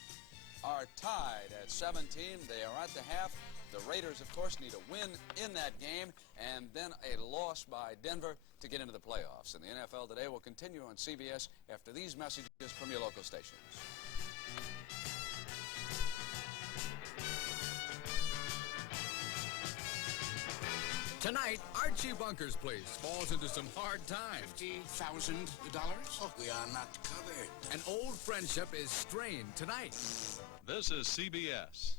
are tied at 17. They are at the half. The Raiders, of course, need a win in that game and then a loss by Denver to get into the playoffs. And the NFL Today will continue on CBS after these messages from your local stations. Tonight, Archie Bunker's place falls into some hard times. $50,000? Oh, we are not covered. An old friendship is strained tonight. This is CBS.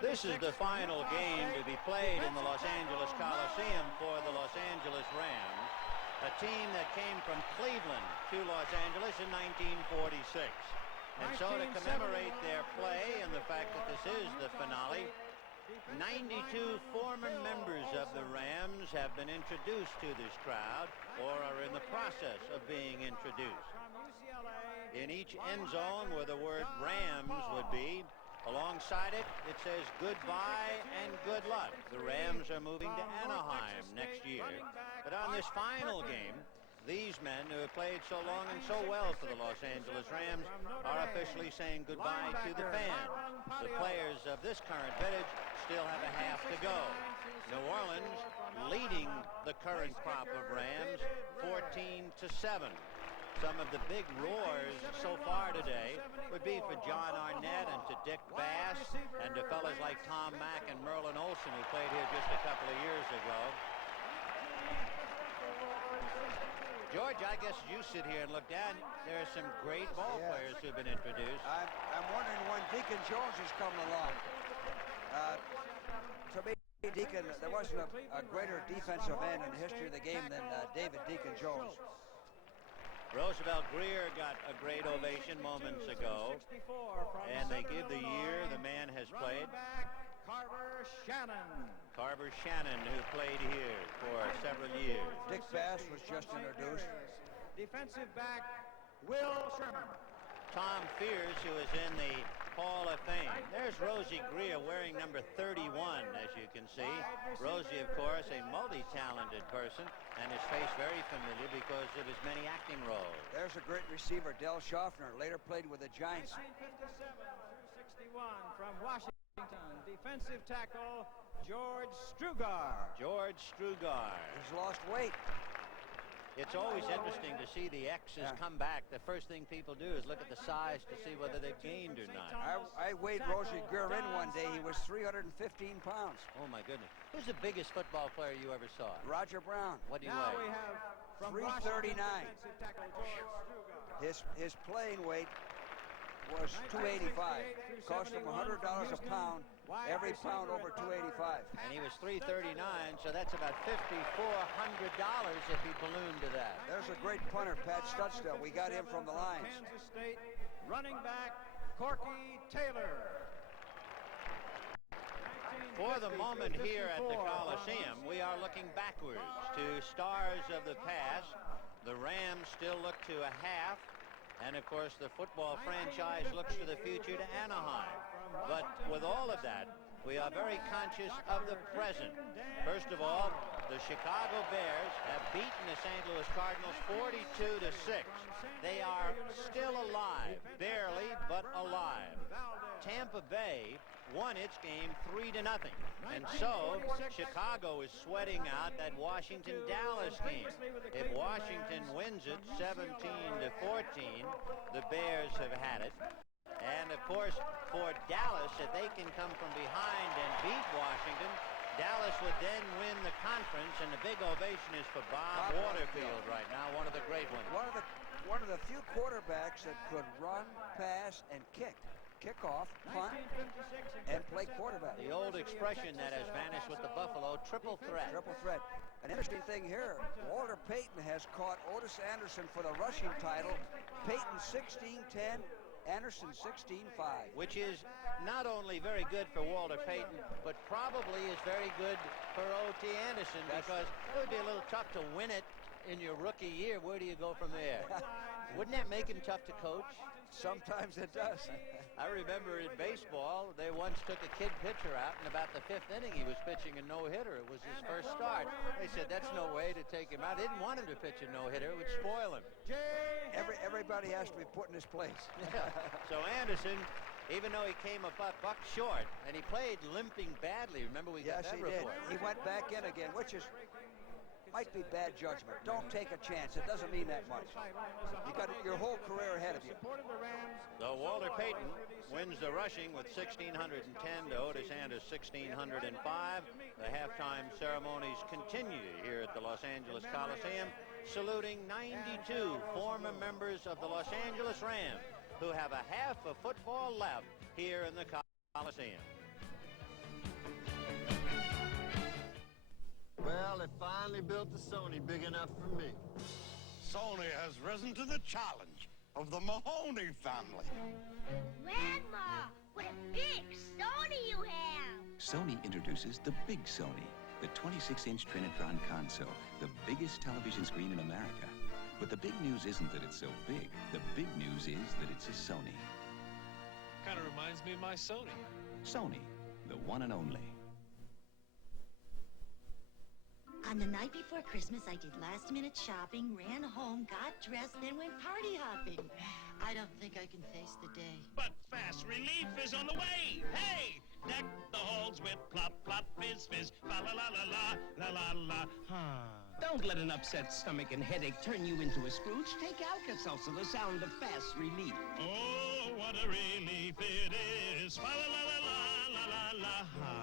This is the final game to be played in the Los Angeles Coliseum for the Los Angeles Rams, a team that came from Cleveland to Los Angeles in 1946. And so to commemorate their play and the fact that this is the finale, 92 former members of the Rams have been introduced to this crowd or are in the process of being introduced. In each end zone where the word Rams would be, alongside it, it says goodbye and good luck. The Rams are moving to Anaheim next year. But on this final game, these men who have played so long and so well for the Los Angeles Rams are officially saying goodbye to the fans. The players of this current vintage still have a half to go. New Orleans leading the current crop of Rams 14-7. Some of the big roars so far today would be for John Arnett and to Dick Bass and to fellas like Tom Mack and Merlin Olsen, who played here just a couple of years ago. George, I guess you sit here and look down. There are some great ball players who have been introduced. I'm wondering when Deacon Jones is coming along. To me, Deacon, there wasn't a greater defensive end in the history of the game than David Deacon Jones. Roosevelt Greer got a great ovation moments ago, and they give the year the man has played. Carver Shannon. Carver Shannon, who played here for several years. Dick Bass was just introduced. Defensive back, Will Sherman. Tom Fears, who is in the Hall of Fame. There's Rosie Greer wearing number 31, as you can see. Rosie, of course, a multi-talented person, and his face very familiar because of his many acting roles. There's a great receiver, Del Schaffner, later played with the Giants. 1957 through 61 from Washington. Defensive tackle, George Strugar. George Strugar. He's lost weight. It's always interesting to see the X's come back. The first thing people do is look at the size to see whether they've gained or not. I weighed Rosie Greer in one day. He was 315 pounds. Oh, my goodness. Who's the biggest football player you ever saw? Roger Brown. What do you Now weigh? we have from 339. His playing weight was 285. Cost him $100 a pound every pound over 285. And he was 339, so that's about $5,400 if he ballooned to that. There's a great punter, Pat Studstill. We got him from the lines. Kansas State running back Corky Taylor. For the moment here at the Coliseum, we are looking backwards to stars of the past. The Rams still look to a half, and of course the football franchise looks to the future to Anaheim. But with all of that, we are very conscious of the present. First of all, the Chicago Bears have beaten the St. Louis Cardinals 42-6. They are still alive, barely, but alive. Tampa Bay won its game 3-0. And so Chicago is sweating out that Washington-Dallas game. If Washington wins it 17-14, the Bears have had it. And of course, for Dallas, if they can come from behind and beat Washington, Dallas would then win the conference, and the big ovation is for Bob Waterfield right now, one of the great ones. One of the few quarterbacks that could run, pass, and kick off, punt, and play quarterback. The old expression that has vanished with the Buffalo, triple threat. Triple threat. An interesting thing here, Walter Payton has caught Otis Anderson for the rushing title. Payton 16-10, Anderson 16-5. Which is not only very good for Walter Payton, but probably is very good for O.T. Anderson, because it would be a little tough to win it in your rookie year. Where do you go from there? Wouldn't that make him tough to coach? Sometimes it does. I remember in baseball, they once took a kid pitcher out, and about the 5th inning, he was pitching a no-hitter. It was his first start. They said, that's no way to take him out. They didn't want him to pitch a no-hitter. It would spoil him. Everybody has to be put in his place. Yeah. So Anderson, even though he came a buck short, and he played limping badly. Remember, we got that report. He went back in again, which might be bad judgment. Don't take a chance. It doesn't mean that much. You got your whole career ahead of you. So Walter Payton wins the rushing with 1,610 to Otis Anderson 1,605. The halftime ceremonies continue here at the Los Angeles Coliseum, saluting 92 former members of the Los Angeles Rams who have a half of football left here in the Coliseum. Well, they finally built the Sony big enough for me. Sony has risen to the challenge of the Mahoney family. Grandma, what a big Sony you have! Sony introduces the Big Sony, the 26-inch Trinitron console, the biggest television screen in America. But the big news isn't that it's so big. The big news is that it's a Sony. Kind of reminds me of my Sony. Sony, the one and only. On the night before Christmas, I did last-minute shopping, ran home, got dressed, then went party hopping. I don't think I can face the day. But fast relief is on the way. Hey, deck the halls with plop, plop, fizz, fizz, fa la la la la la la la. Don't let an upset stomach and headache turn you into a Scrooge. Take Alka-Seltzer, the sound of fast relief. Oh, what a relief it is. Fa la la la la la la la.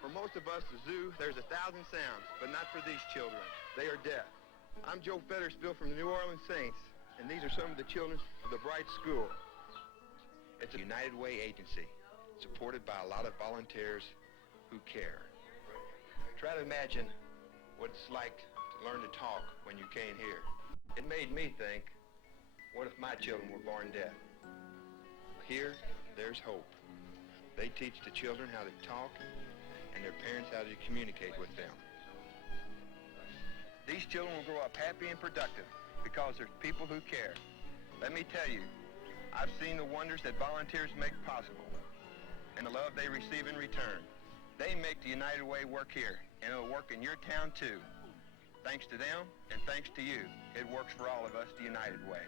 For most of us, the zoo, there's 1,000 sounds, but not for these children. They are deaf. I'm Joe Fettersfield from the New Orleans Saints, and these are some of the children of the Bright School. It's a United Way agency, supported by a lot of volunteers who care. Try to imagine what it's like to learn to talk when you can't hear. It made me think, what if my children were born deaf? Here, there's hope. They teach the children how to talk and their parents how to communicate with them. These children will grow up happy and productive because there's people who care. Let me tell you, I've seen the wonders that volunteers make possible and the love they receive in return. They make the United Way work here, and it'll work in your town too. Thanks to them and thanks to you, it works for all of us the United Way.